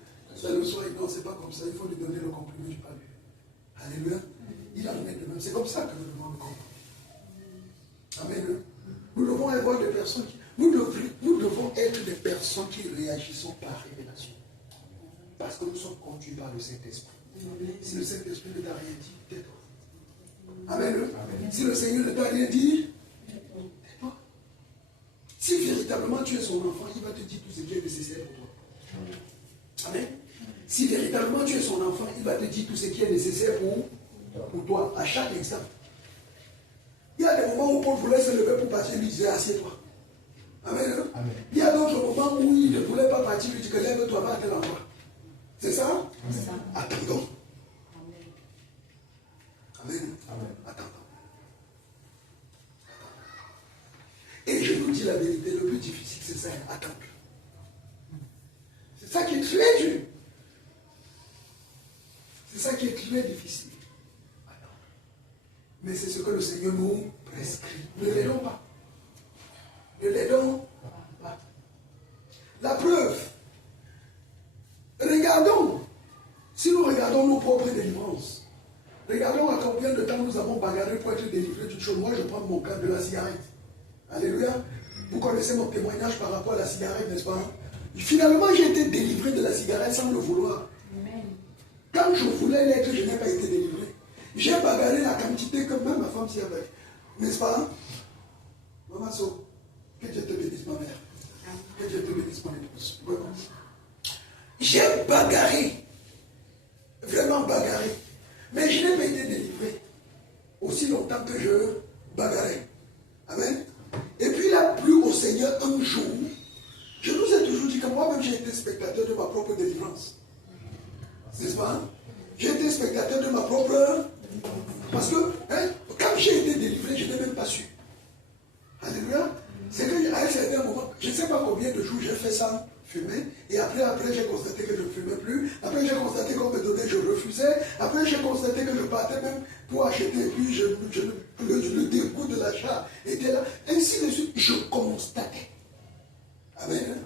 soigne. Non, c'est pas comme ça, il faut lui donner le comprimé du palu. Alléluia. Il en est de même. C'est comme ça que le monde comprend. Amen. Nous devons avoir des personnes qui. Nous devons être des personnes qui réagissons par révélation. Parce que nous sommes conduits par le Saint-Esprit. Si le Saint-Esprit ne t'a rien dit, tais-toi. Amen. Amen. Si le Seigneur ne t'a rien dit, tais-toi. Si véritablement tu es son enfant, il va te dire tout ce qui est nécessaire pour toi. Amen. Si véritablement tu es son enfant, il va te dire tout ce qui est nécessaire pour toi, à chaque instant. Il y a des moments où Paul voulait se lever pour partir, il lui disait assieds-toi. Amen. Amen. Il y a d'autres moments où il ne voulait pas partir, il lui dit que lève-toi, va à tel endroit. C'est ça? Amen. Attendons. Amen. Amen. Attendons. Et je vous dis la vérité, le plus difficile, c'est ça, attendre. C'est ça qui est très dur. C'est ça qui est très difficile. Attendre. Mais c'est ce que le Seigneur nous prescrit. Ne l'aidons pas. Ne l'aidons pas. La preuve. Regardons. Si nous regardons nos propres délivrances, regardons à combien de temps nous avons bagarré pour être délivrés d'une chose. Moi, je prends mon cas de la cigarette. Alléluia. Vous connaissez mon témoignage par rapport à la cigarette, n'est-ce pas? Finalement, j'ai été délivré de la cigarette sans le vouloir. Amen. Quand je voulais l'être, je n'ai pas été délivré. J'ai bagarré la quantité que même ma femme s'y avait. N'est-ce pas? Maman So, que Dieu te bénisse, ma mère. Que Dieu te bénisse, mon épouse. J'ai bagarré. Vraiment bagarré. Mais je n'ai pas été délivré aussi longtemps que je bagarrais. Amen. Et puis il a plu au Seigneur un jour. Je vous ai toujours dit que moi-même j'ai été spectateur de ma propre délivrance. N'est-ce pas? J'ai été spectateur de ma propre... Parce que quand j'ai été délivré, je n'ai même pas su. Alléluia. C'est qu'à un certain moment, je ne sais pas combien de jours j'ai fait ça, fumer. Et après j'ai constaté que je ne fumais plus. Après j'ai constaté qu'on me donnait, je refusais. Après j'ai constaté que je partais même pour acheter. Et puis le dégoût de l'achat était là. Ainsi de suite, je constatais. Amen.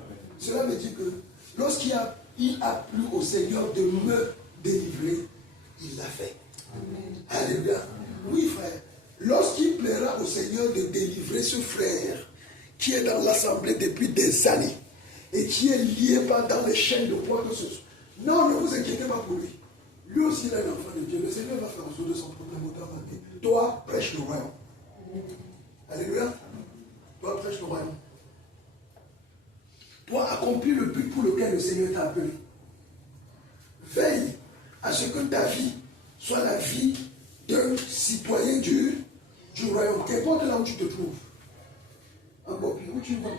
Cela veut dire que lorsqu'il a plu au Seigneur de me délivrer, il l'a fait. Alléluia. Oui, frère. Lorsqu'il plaira au Seigneur de délivrer ce frère qui est dans l'assemblée depuis des années et qui est lié dans les chaînes de quoi que ce soit. Non, ne vous inquiétez pas pour lui. Lui aussi, il est un enfant de Dieu. Le Seigneur va faire résoudre son problème au travail. Toi, prêche le royaume. Alléluia. Toi, prêche le royaume. Toi, accomplis le but pour lequel le Seigneur t'a appelé. Veille à ce que ta vie soit la vie d'un citoyen du royaume. Qu'importe là où tu te trouves. Un paupier, où tu vas.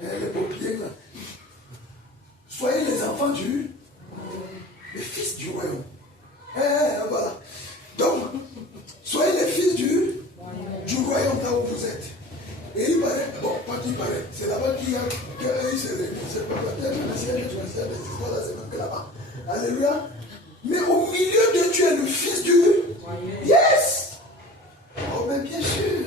Les paupiers là. Soyez les enfants les fils du royaume. Voilà. Donc, soyez les fils du royaume là où vous êtes. Et il paraît, bon, pas qu'il paraît, c'est là-bas qu'il y a qu'il se réunit. C'est pas peut-être le ciel, tu vas des histoires là, c'est même que là-bas. Alléluia. Mais au milieu de tu es le fils du Yes! Oh, mais bien sûr.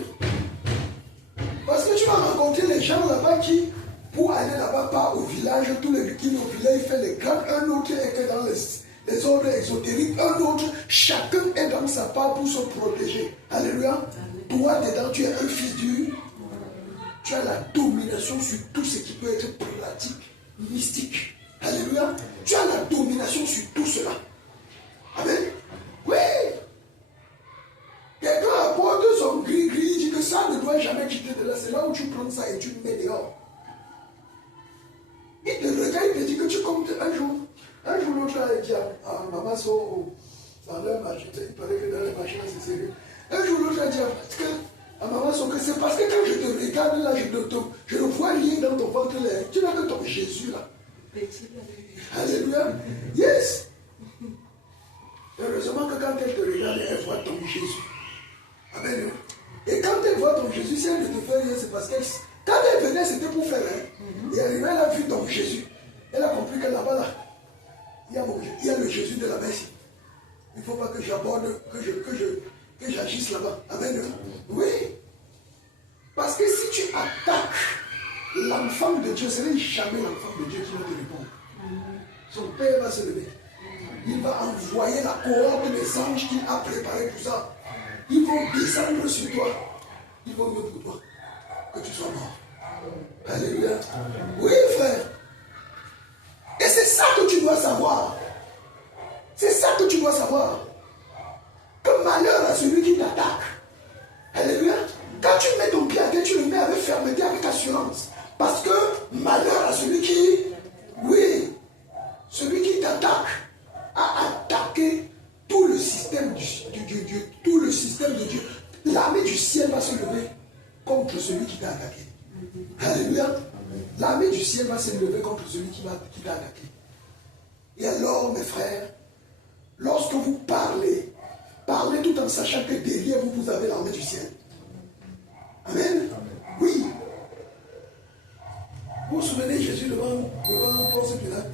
Parce que tu vas rencontrer les gens là-bas qui, pour aller là-bas, pas au village, tous les qui au village, il fait les grands, un autre est que dans les ordres exotériques, un autre, chacun est dans sa part pour se protéger. Alléluia. Toi, dedans, tu es un fils du. Tu as la domination sur tout ce qui peut être pratique, mystique. Alléluia. Tu as la domination sur tout cela. Amen. Oui. Quelqu'un apporte son gris-gris, il dit que ça ne doit jamais quitter de là. C'est là où tu prends ça et tu le mets dehors. Il te regarde, il te dit que tu comptes un jour. Un jour, l'autre a dit à maman, dans leur machine, il paraît que dans les machines, c'est sérieux. Un jour, l'autre a dit à maman, c'est parce que quand je te regarde là, je ne vois rien dans ton ventre là. Tu n'as que ton Jésus là. Alléluia. Yes. Heureusement que quand elle te regarde, elle voit ton Jésus. Amen. Et quand elle voit ton Jésus, si elle ne te fait rien, c'est parce qu'elle. Quand elle venait, c'était pour faire rien. Et arrivée, elle a vu ton Jésus. Elle a compris que là-bas, là, il y a le Jésus de la Messie. Il ne faut pas que j'aborde, que j'agisse là-bas. Amen. Oui. Parce que si tu attaques l'enfant de Dieu, ce n'est jamais l'enfant de Dieu qui va te répondre. Son père va se lever. Il va envoyer la cohorte des anges qu'il a préparé pour ça. Ils vont descendre sur toi. Ils vont mieux pour toi que tu sois mort. Alléluia. Oui, frère. Et c'est ça que tu dois savoir. C'est ça que tu dois savoir. Que malheur à celui qui t'attaque. Alléluia. Quand tu mets ton pied à terre, tu le mets avec fermeté, avec assurance. Parce que malheur à celui qui, oui, celui qui t'attaque a attaqué tout le système tout le système de Dieu. L'armée du ciel va se lever contre celui qui t'a attaqué. Alléluia. L'armée du ciel va se lever contre celui qui t'a attaqué. Et alors, mes frères, lorsque vous parlez tout en sachant que derrière vous, vous avez l'armée du ciel. Amen. Oui. Vous vous souvenez Jésus devant Ponce Pilate.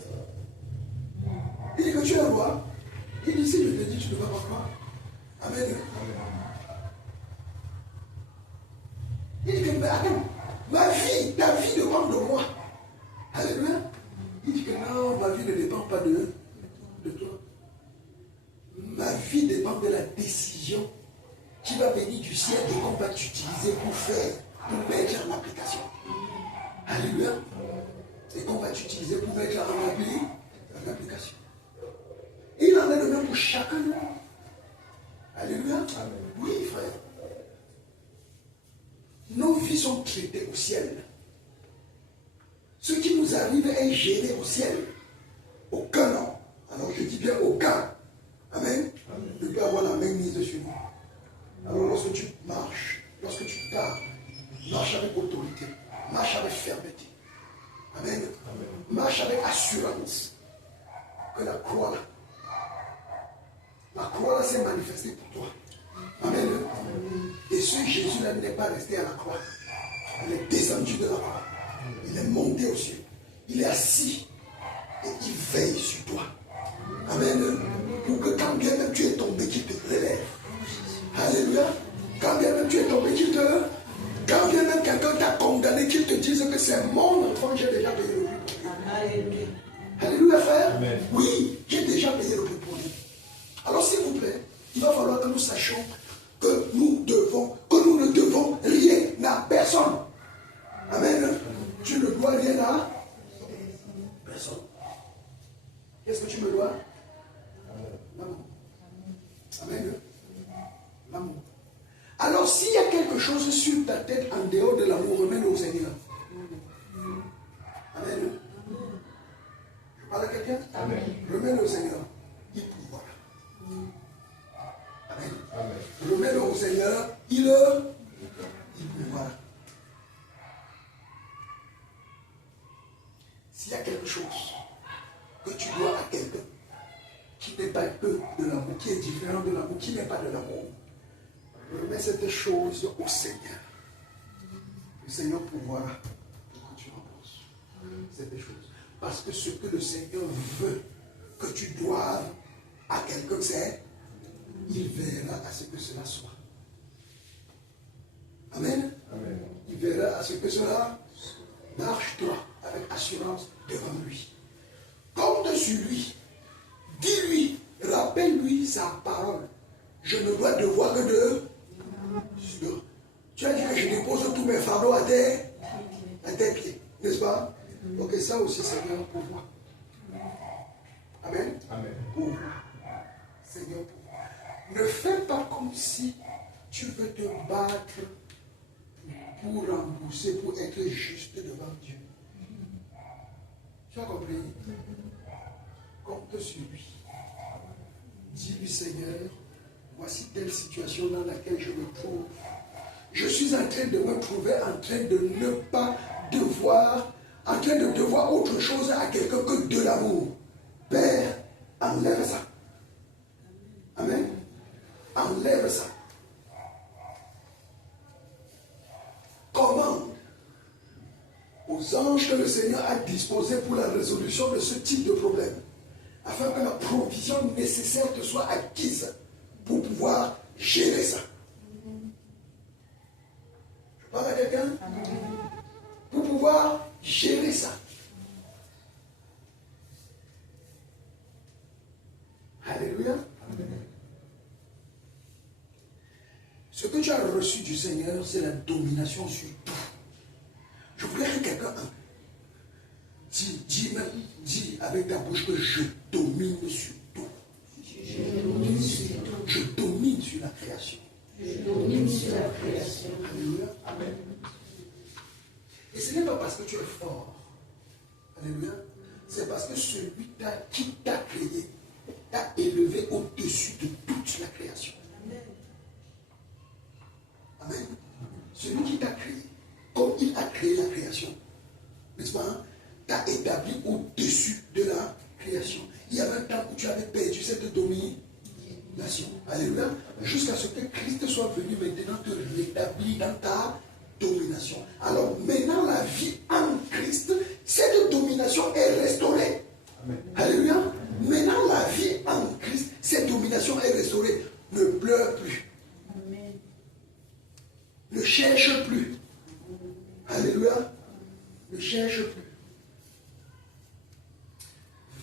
Il dit que tu es roi. Il dit si je te dis, tu ne vas pas croire. Amen. Il dit que mais attends, ta vie dépend de moi. Alléluia. Il dit que non, ma vie ne dépend pas de toi. Ma vie dépend de la décision qui va venir du ciel et qu'on va t'utiliser pour mettre en application. Alléluia. Et qu'on va t'utiliser pour mettre en application. Il en est de même pour chacun de nous. Alléluia. Oui, frère. Nos vies sont traitées au ciel. Ce qui nous arrive est géré au ciel. Aucun homme. Alors je dis bien aucun. Amen. Ne peut avoir la même mise sur nous. Alors lorsque tu marches, lorsque tu parles, marche avec autorité, marche avec fermeté. Amen. Marche avec assurance que la croix là s'est manifestée pour toi. Amen. Et ce Jésus-là n'est pas resté à la croix. Il est descendu de la croix. Il est monté au ciel. Il est assis et il veille sur toi. Amen. Pour que quand bien même tu es tombé, qu'il te relève. Alléluia. Quand bien même tu es tombé, qu'il te... Quand bien même quelqu'un t'a condamné, qu'il te dise que c'est mon enfant, j'ai déjà payé le prix. Alléluia. Alléluia, frère. Amen. Oui, j'ai déjà payé le prix pour lui. Alors, s'il vous plaît, il va falloir que nous sachions que nous ne devons rien à personne. Amen. Tu ne dois rien à personne. Qu'est-ce que tu me dois? L'amour. Amen. L'amour. Alors, s'il y a quelque chose sur ta tête en dehors de l'amour, remets-le au Seigneur. Amen. Je parle à quelqu'un? Amen. Remets-le au Seigneur. Il pourra. Amen. Amen. Remets-le au Seigneur. Il pourra. S'il y a quelque chose que tu dois à quelqu'un qui n'est pas que de l'amour, qui est différent de l'amour, qui n'est pas de l'amour, remets cette chose au Seigneur. Le Seigneur pourra pour que tu rembourses cette chose. Parce que ce que le Seigneur veut que tu doives à quelqu'un, c'est il verra à ce que cela soit. Amen. Amen. Il verra à ce que cela marche-toi avec assurance devant lui. Compte sur lui. Dis-lui, rappelle-lui sa parole. Je ne dois devoir que de... Tu as dit que je dépose tous mes fardeaux à tes pieds, n'est-ce pas? Donc ça aussi, Seigneur, pour moi. Amen. Amen. Pour moi. Seigneur, pour moi. Ne fais pas comme si tu veux te battre pour rembourser, pour être juste devant Dieu. Tu as compris? Compte sur lui. Dis-lui, Seigneur, voici telle situation dans laquelle je me trouve. Je suis en train de me trouver en train de ne pas devoir, en train de devoir autre chose à quelqu'un que de l'amour. Père, enlève ça. Amen. Enlève ça. Commande aux anges que le Seigneur a disposés pour la résolution de ce type de problème, afin que la provision nécessaire te soit acquise pour pouvoir gérer ça. Je parle à quelqu'un? Pour pouvoir gérer ça. Alléluia. Ce que tu as reçu du Seigneur, c'est la domination sur tout. Je voudrais que quelqu'un dis avec ta bouche que je domine sur tout. Je domine sur tout. Je domine sur la création. Je domine sur la création. Alléluia. Amen. Et ce n'est pas parce que tu es fort. Alléluia. C'est parce que celui qui t'a créé t'a élevé au-dessus de toute la création. Amen. Celui qui t'a créé, comme il a créé la création, n'est-ce pas, t'a établi au-dessus de la création. Il y avait un temps où tu avais perdu cette domination. Alléluia. Jusqu'à ce que Christ soit venu maintenant te rétablir dans ta domination. Alors maintenant la vie en Christ, cette domination est restaurée. Amen. Alléluia. Maintenant la vie en Christ, cette domination est restaurée. Ne pleure plus. Amen. Ne cherche plus. Alléluia. Ne cherche plus.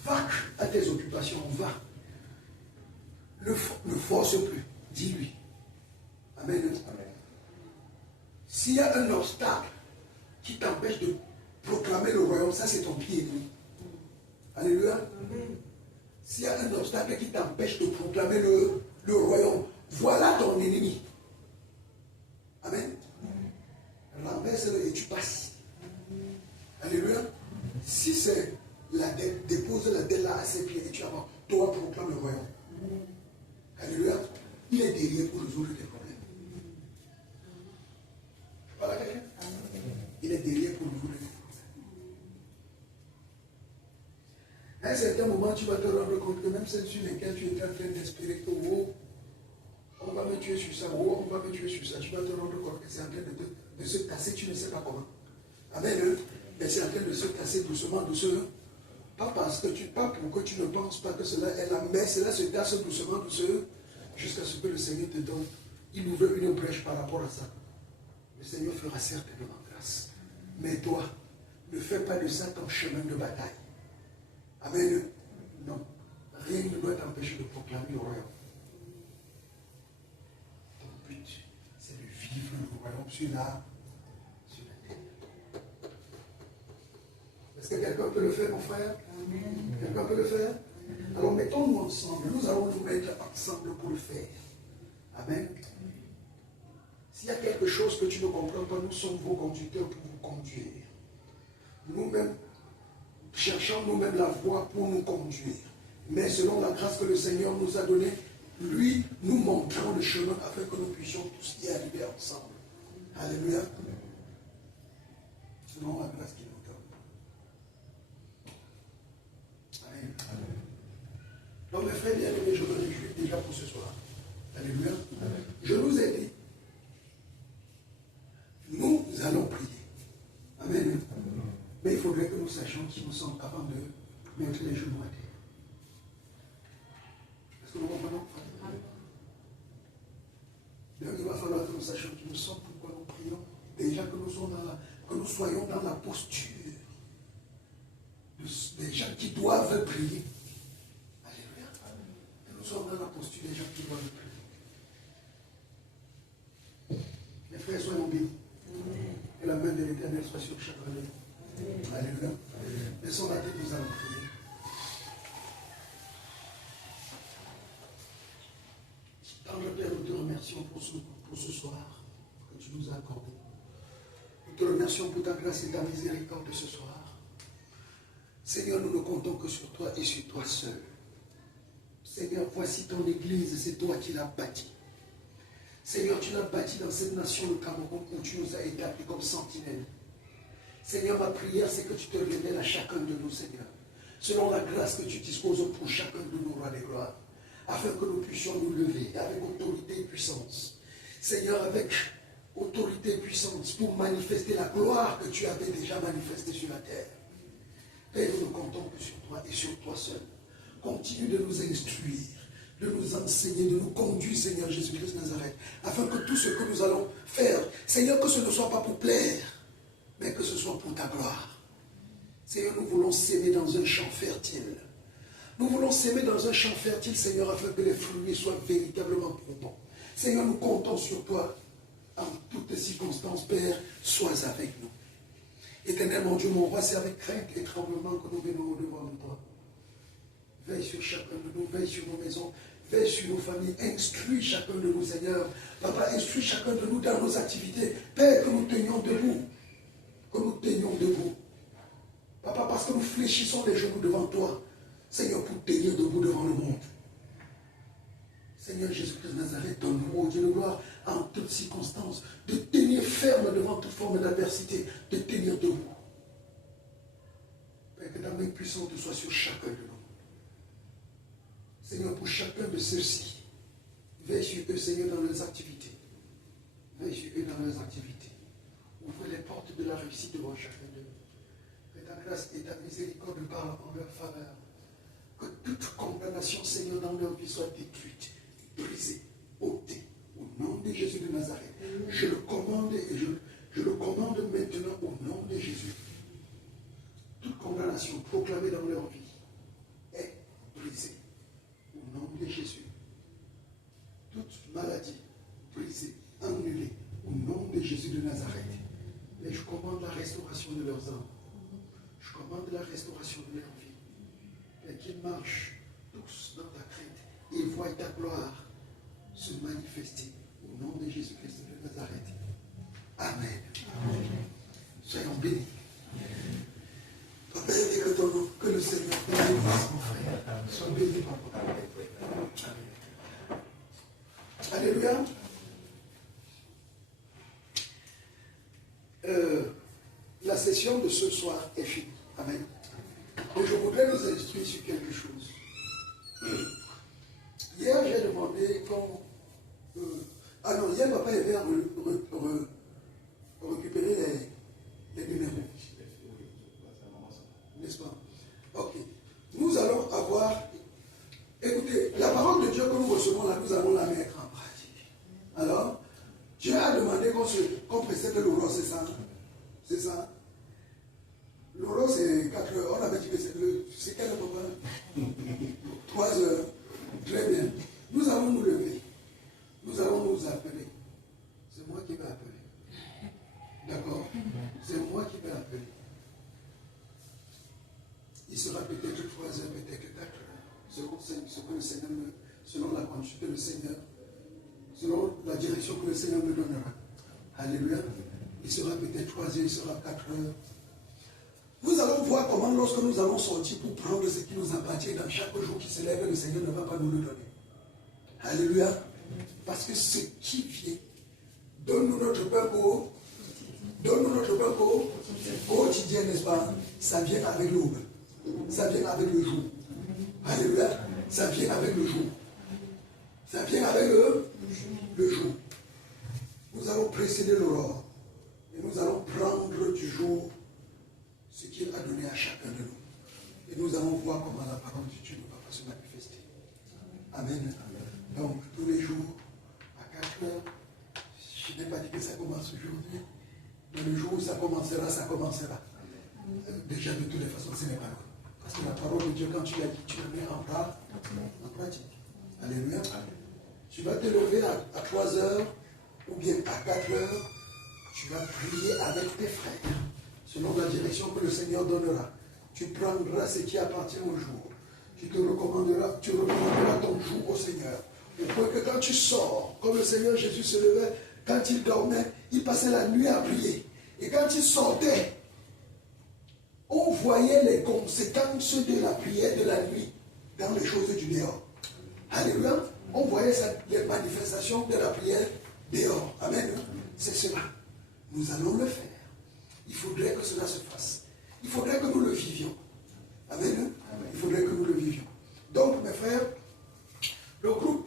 Va à tes occupations. Va. Ne force plus. Dis-lui. Amen. Amen. S'il y a un obstacle qui t'empêche de proclamer le royaume, ça c'est ton pied ennemi. Alléluia. S'il y a un obstacle qui t'empêche de proclamer le royaume, voilà ton ennemi. Amen. Renverse-le et tu passes. Alléluia. Si c'est la dette, dépose la dette là à ses pieds et tu avances. Toi proclame le royaume. Alléluia. Il est derrière pour résoudre tes problèmes. Voilà quelqu'un. Il est derrière pour résoudre tes problèmes. À un certain moment, tu vas te rendre compte que même celles sur lesquelles tu étais en train d'espérer que oh, on va me tuer sur ça, oh, on va me tuer sur ça, tu vas te rendre compte que c'est en train de se casser, tu ne sais pas comment. Amen. Mais c'est en train de se casser doucement, doucement. Pas pour que tu ne penses pas que cela est là, mais cela se casse doucement, doucement, jusqu'à ce que le Seigneur te donne. Il ouvre une brèche par rapport à ça. Le Seigneur fera certainement grâce. Mais toi, ne fais pas de ça ton chemin de bataille. Amen. Non. Rien ne doit t'empêcher de proclamer le royaume. Ton but, c'est de vivre le royaume sur la terre. Est-ce que quelqu'un peut le faire, mon frère? Amen. Quelqu'un peut le faire? Alors mettons-nous ensemble. Nous allons nous mettre ensemble pour le faire. Amen. S'il y a quelque chose que tu ne comprends pas, nous sommes vos conducteurs pour vous conduire. Nous-mêmes, cherchons nous-mêmes la voie pour nous conduire. Mais selon la grâce que le Seigneur nous a donnée, lui, nous montrons le chemin afin que nous puissions tous y arriver ensemble. Alléluia. Selon la grâce qu'il nous donne. Amen. Donc mes frères bien-aimés, je me réjouis déjà pour ce soir. Alléluia. Amen. Je vous ai dit, nous allons prier. Amen. Amen. Mais il faudrait que nous sachions si nous sommes capables de mettre les genoux à terre. Est-ce que nous comprenons? Donc il va falloir que nous sachions qui nous sommes, pourquoi nous prions. Déjà que nous soyons dans la posture des gens qui doivent prier. Alléluia. Que nous soyons dans la posture des gens qui doivent prier. Les frères, soyons bénis. Que la main de l'Éternel soit sur chacun de nous. Alléluia. Laissons la tête, nous allons prier. Tendre Père, nous te remercions pour ce soir que tu nous as accordé. Nous te remercions pour ta grâce et ta miséricorde de ce soir. Seigneur, nous ne comptons que sur toi et sur toi seul. Seigneur, voici ton église, c'est toi qui l'as bâtie. Seigneur, tu l'as bâti dans cette nation, le Cameroun, où tu nous as établis comme sentinelle. Seigneur, ma prière, c'est que tu te révèles à chacun de nous, Seigneur, selon la grâce que tu disposes pour chacun de nous, rois des gloires, afin que nous puissions nous lever avec autorité et puissance. Seigneur, avec autorité et puissance, pour manifester la gloire que tu avais déjà manifestée sur la terre. Père, nous ne comptons que sur toi et sur toi seul. Continue de nous instruire, de nous enseigner, de nous conduire, Seigneur Jésus-Christ de Nazareth, afin que tout ce que nous allons faire, Seigneur, que ce ne soit pas pour plaire, mais que ce soit pour ta gloire. Seigneur, nous voulons s'aimer dans un champ fertile. Nous voulons s'aimer dans un champ fertile, Seigneur, afin que les fruits soient véritablement probants. Seigneur, nous comptons sur toi en toutes circonstances, Père, sois avec nous. Éternel, mon Dieu, mon roi, c'est avec crainte et tremblement que nous venons devant toi. Veille sur chacun de nous, veille sur nos maisons, veille sur nos familles, instruis chacun de nous, Seigneur. Papa, instruis chacun de nous dans nos activités. Père, que nous tenions debout. Que nous tenions debout. Papa, parce que nous fléchissons les genoux devant toi, Seigneur, pour tenir debout devant le monde. Seigneur Jésus-Christ de Nazareth, donne-nous, ô Dieu de gloire, en toutes circonstances, de tenir ferme devant toute forme d'adversité, de tenir debout. Père, que ta main puissante soit sur chacun de nous. Seigneur, pour chacun de ceux-ci, veille sur eux, Seigneur, dans leurs activités. Veille sur eux dans leurs activités. Ouvre les portes de la réussite devant chacun d'eux. Que ta grâce et ta miséricorde parlent en leur faveur. Que toute condamnation, Seigneur, dans leur vie soit détruite, brisée, ôtée. Au nom de Jésus de Nazareth. Je le commande et je le commande maintenant au nom de Jésus. Toute condamnation proclamée dans leur vie est brisée. Au nom de Jésus. Toute maladie brisée, annulée. Au nom de Jésus de Nazareth. Mais je commande la restauration de leurs âmes. Je commande la restauration de leur vie. Et qu'ils marchent tous dans ta crainte et voient ta gloire se manifester. Au nom de Jésus-Christ de Nazareth. Amen. Amen. Soyons bénis. Papa, et que le Seigneur bénisse mon frère. Sois béni, papa. Alléluia. La session de ce soir est finie. Amen. Et je voudrais nous instruire sur quelque chose. Hier, j'ai demandé qu'on... hier, papa avait récupéré les numéros. N'est-ce pas? Ok. Nous allons avoir... Écoutez, la parole de Dieu que nous recevons là, nous allons la mettre en pratique. Alors, Dieu a demandé qu'on précède l'euro, c'est ça? C'est ça? L'euro, c'est 4 heures. On avait dit que c'est quel papa? 3 heures. Très bien. Nous allons nous lever. Nous allons nous appeler. C'est moi qui vais appeler. D'accord? C'est moi qui vais appeler. Il sera peut-être 3 heures, peut-être 4 heures. Selon ce que le Seigneur selon la conduite que le Seigneur, selon la direction que le Seigneur me donnera. Alléluia. Il sera peut-être 3 heures, il sera 4 heures. Nous allons voir comment, lorsque nous allons sortir pour prendre ce qui nous appartient dans chaque jour qui se lève, le Seigneur ne va pas nous le donner. Alléluia. Parce que ce qui vient, donne-nous notre pain quotidien, n'est-ce pas? Ça vient avec l'aube. Ça vient avec le jour. Alléluia. Ça vient avec le jour. Ça vient avec le jour. Nous allons précéder l'aurore. Et nous allons prendre du jour ce qu'il a donné à chacun de nous. Et nous allons voir comment la parole de Dieu ne va pas se manifester. Amen. Donc, tous les jours, à 4 heures, je n'ai pas dit que ça commence aujourd'hui, mais le jour où ça commencera, ça commencera. Déjà, de toutes les façons, ce n'est pas loin. Parce que la parole de Dieu, quand tu l'as dit, tu la mets en pratique. Alléluia. Tu vas te lever à 3 heures, ou bien à 4 heures, tu vas prier avec tes frères, selon la direction que le Seigneur donnera. Tu prendras ce qui appartient au jour. Tu recommanderas ton jour au Seigneur. Au point que quand tu sors, comme le Seigneur Jésus se levait, quand il dormait, il passait la nuit à prier. Et quand il sortait, on voyait les conséquences de la prière de la nuit dans les choses du dehors. Alléluia. On voyait les manifestations de la prière dehors. Amen. C'est cela. Nous allons le faire. Il faudrait que cela se fasse. Il faudrait que nous le vivions. Amen. Il faudrait que nous le vivions. Donc, mes frères, le groupe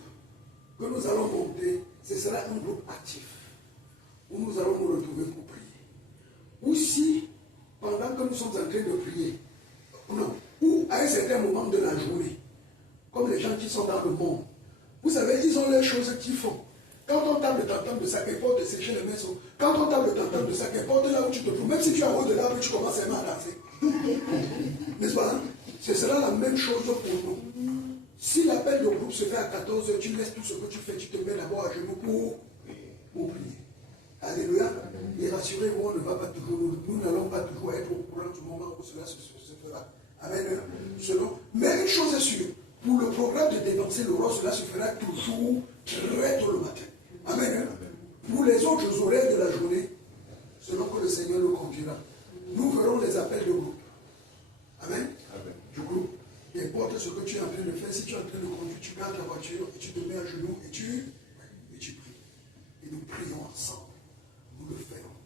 que nous allons monter, ce sera un groupe actif, où nous allons nous retrouver pour prier. Ou si, pendant que nous sommes en train de prier, non, ou à un certain moment de la journée, comme les gens qui sont dans le monde, vous savez, ils ont les choses qu'ils font. Quand on tape de t'entendre de ça, qu'importe de sécher les maisons, quand on tape de t'entendre de ça, qu'importe là où tu te trouves, même si tu es en haut de l'arbre, tu commences à danser. N'est-ce pas? Ce sera la même chose pour nous. Si l'appel de groupe se fait à 14 h, tu laisses tout ce que tu fais, tu te mets d'abord à genoux pour prier. Alléluia. Et rassurez-vous, on ne va pas toujours, nous n'allons pas toujours être au courant du moment où cela se fera. Amen. Mais une chose est sûre, pour le programme de dévancer l'aurore, cela se fera toujours très tôt le matin. Amen. Pour les autres horaires de la journée, selon que le Seigneur le conduira, nous ferons les appels de groupe. Amen. Du groupe. N'importe ce que tu es en train de faire, si tu es en train de conduire, tu gardes ta voiture et tu te mets à genoux et tu pries. Et nous prions ensemble. Nous le ferons.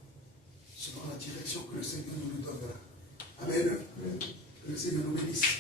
Selon la direction que le Seigneur nous donnera. Amen. Que le Seigneur nous bénisse.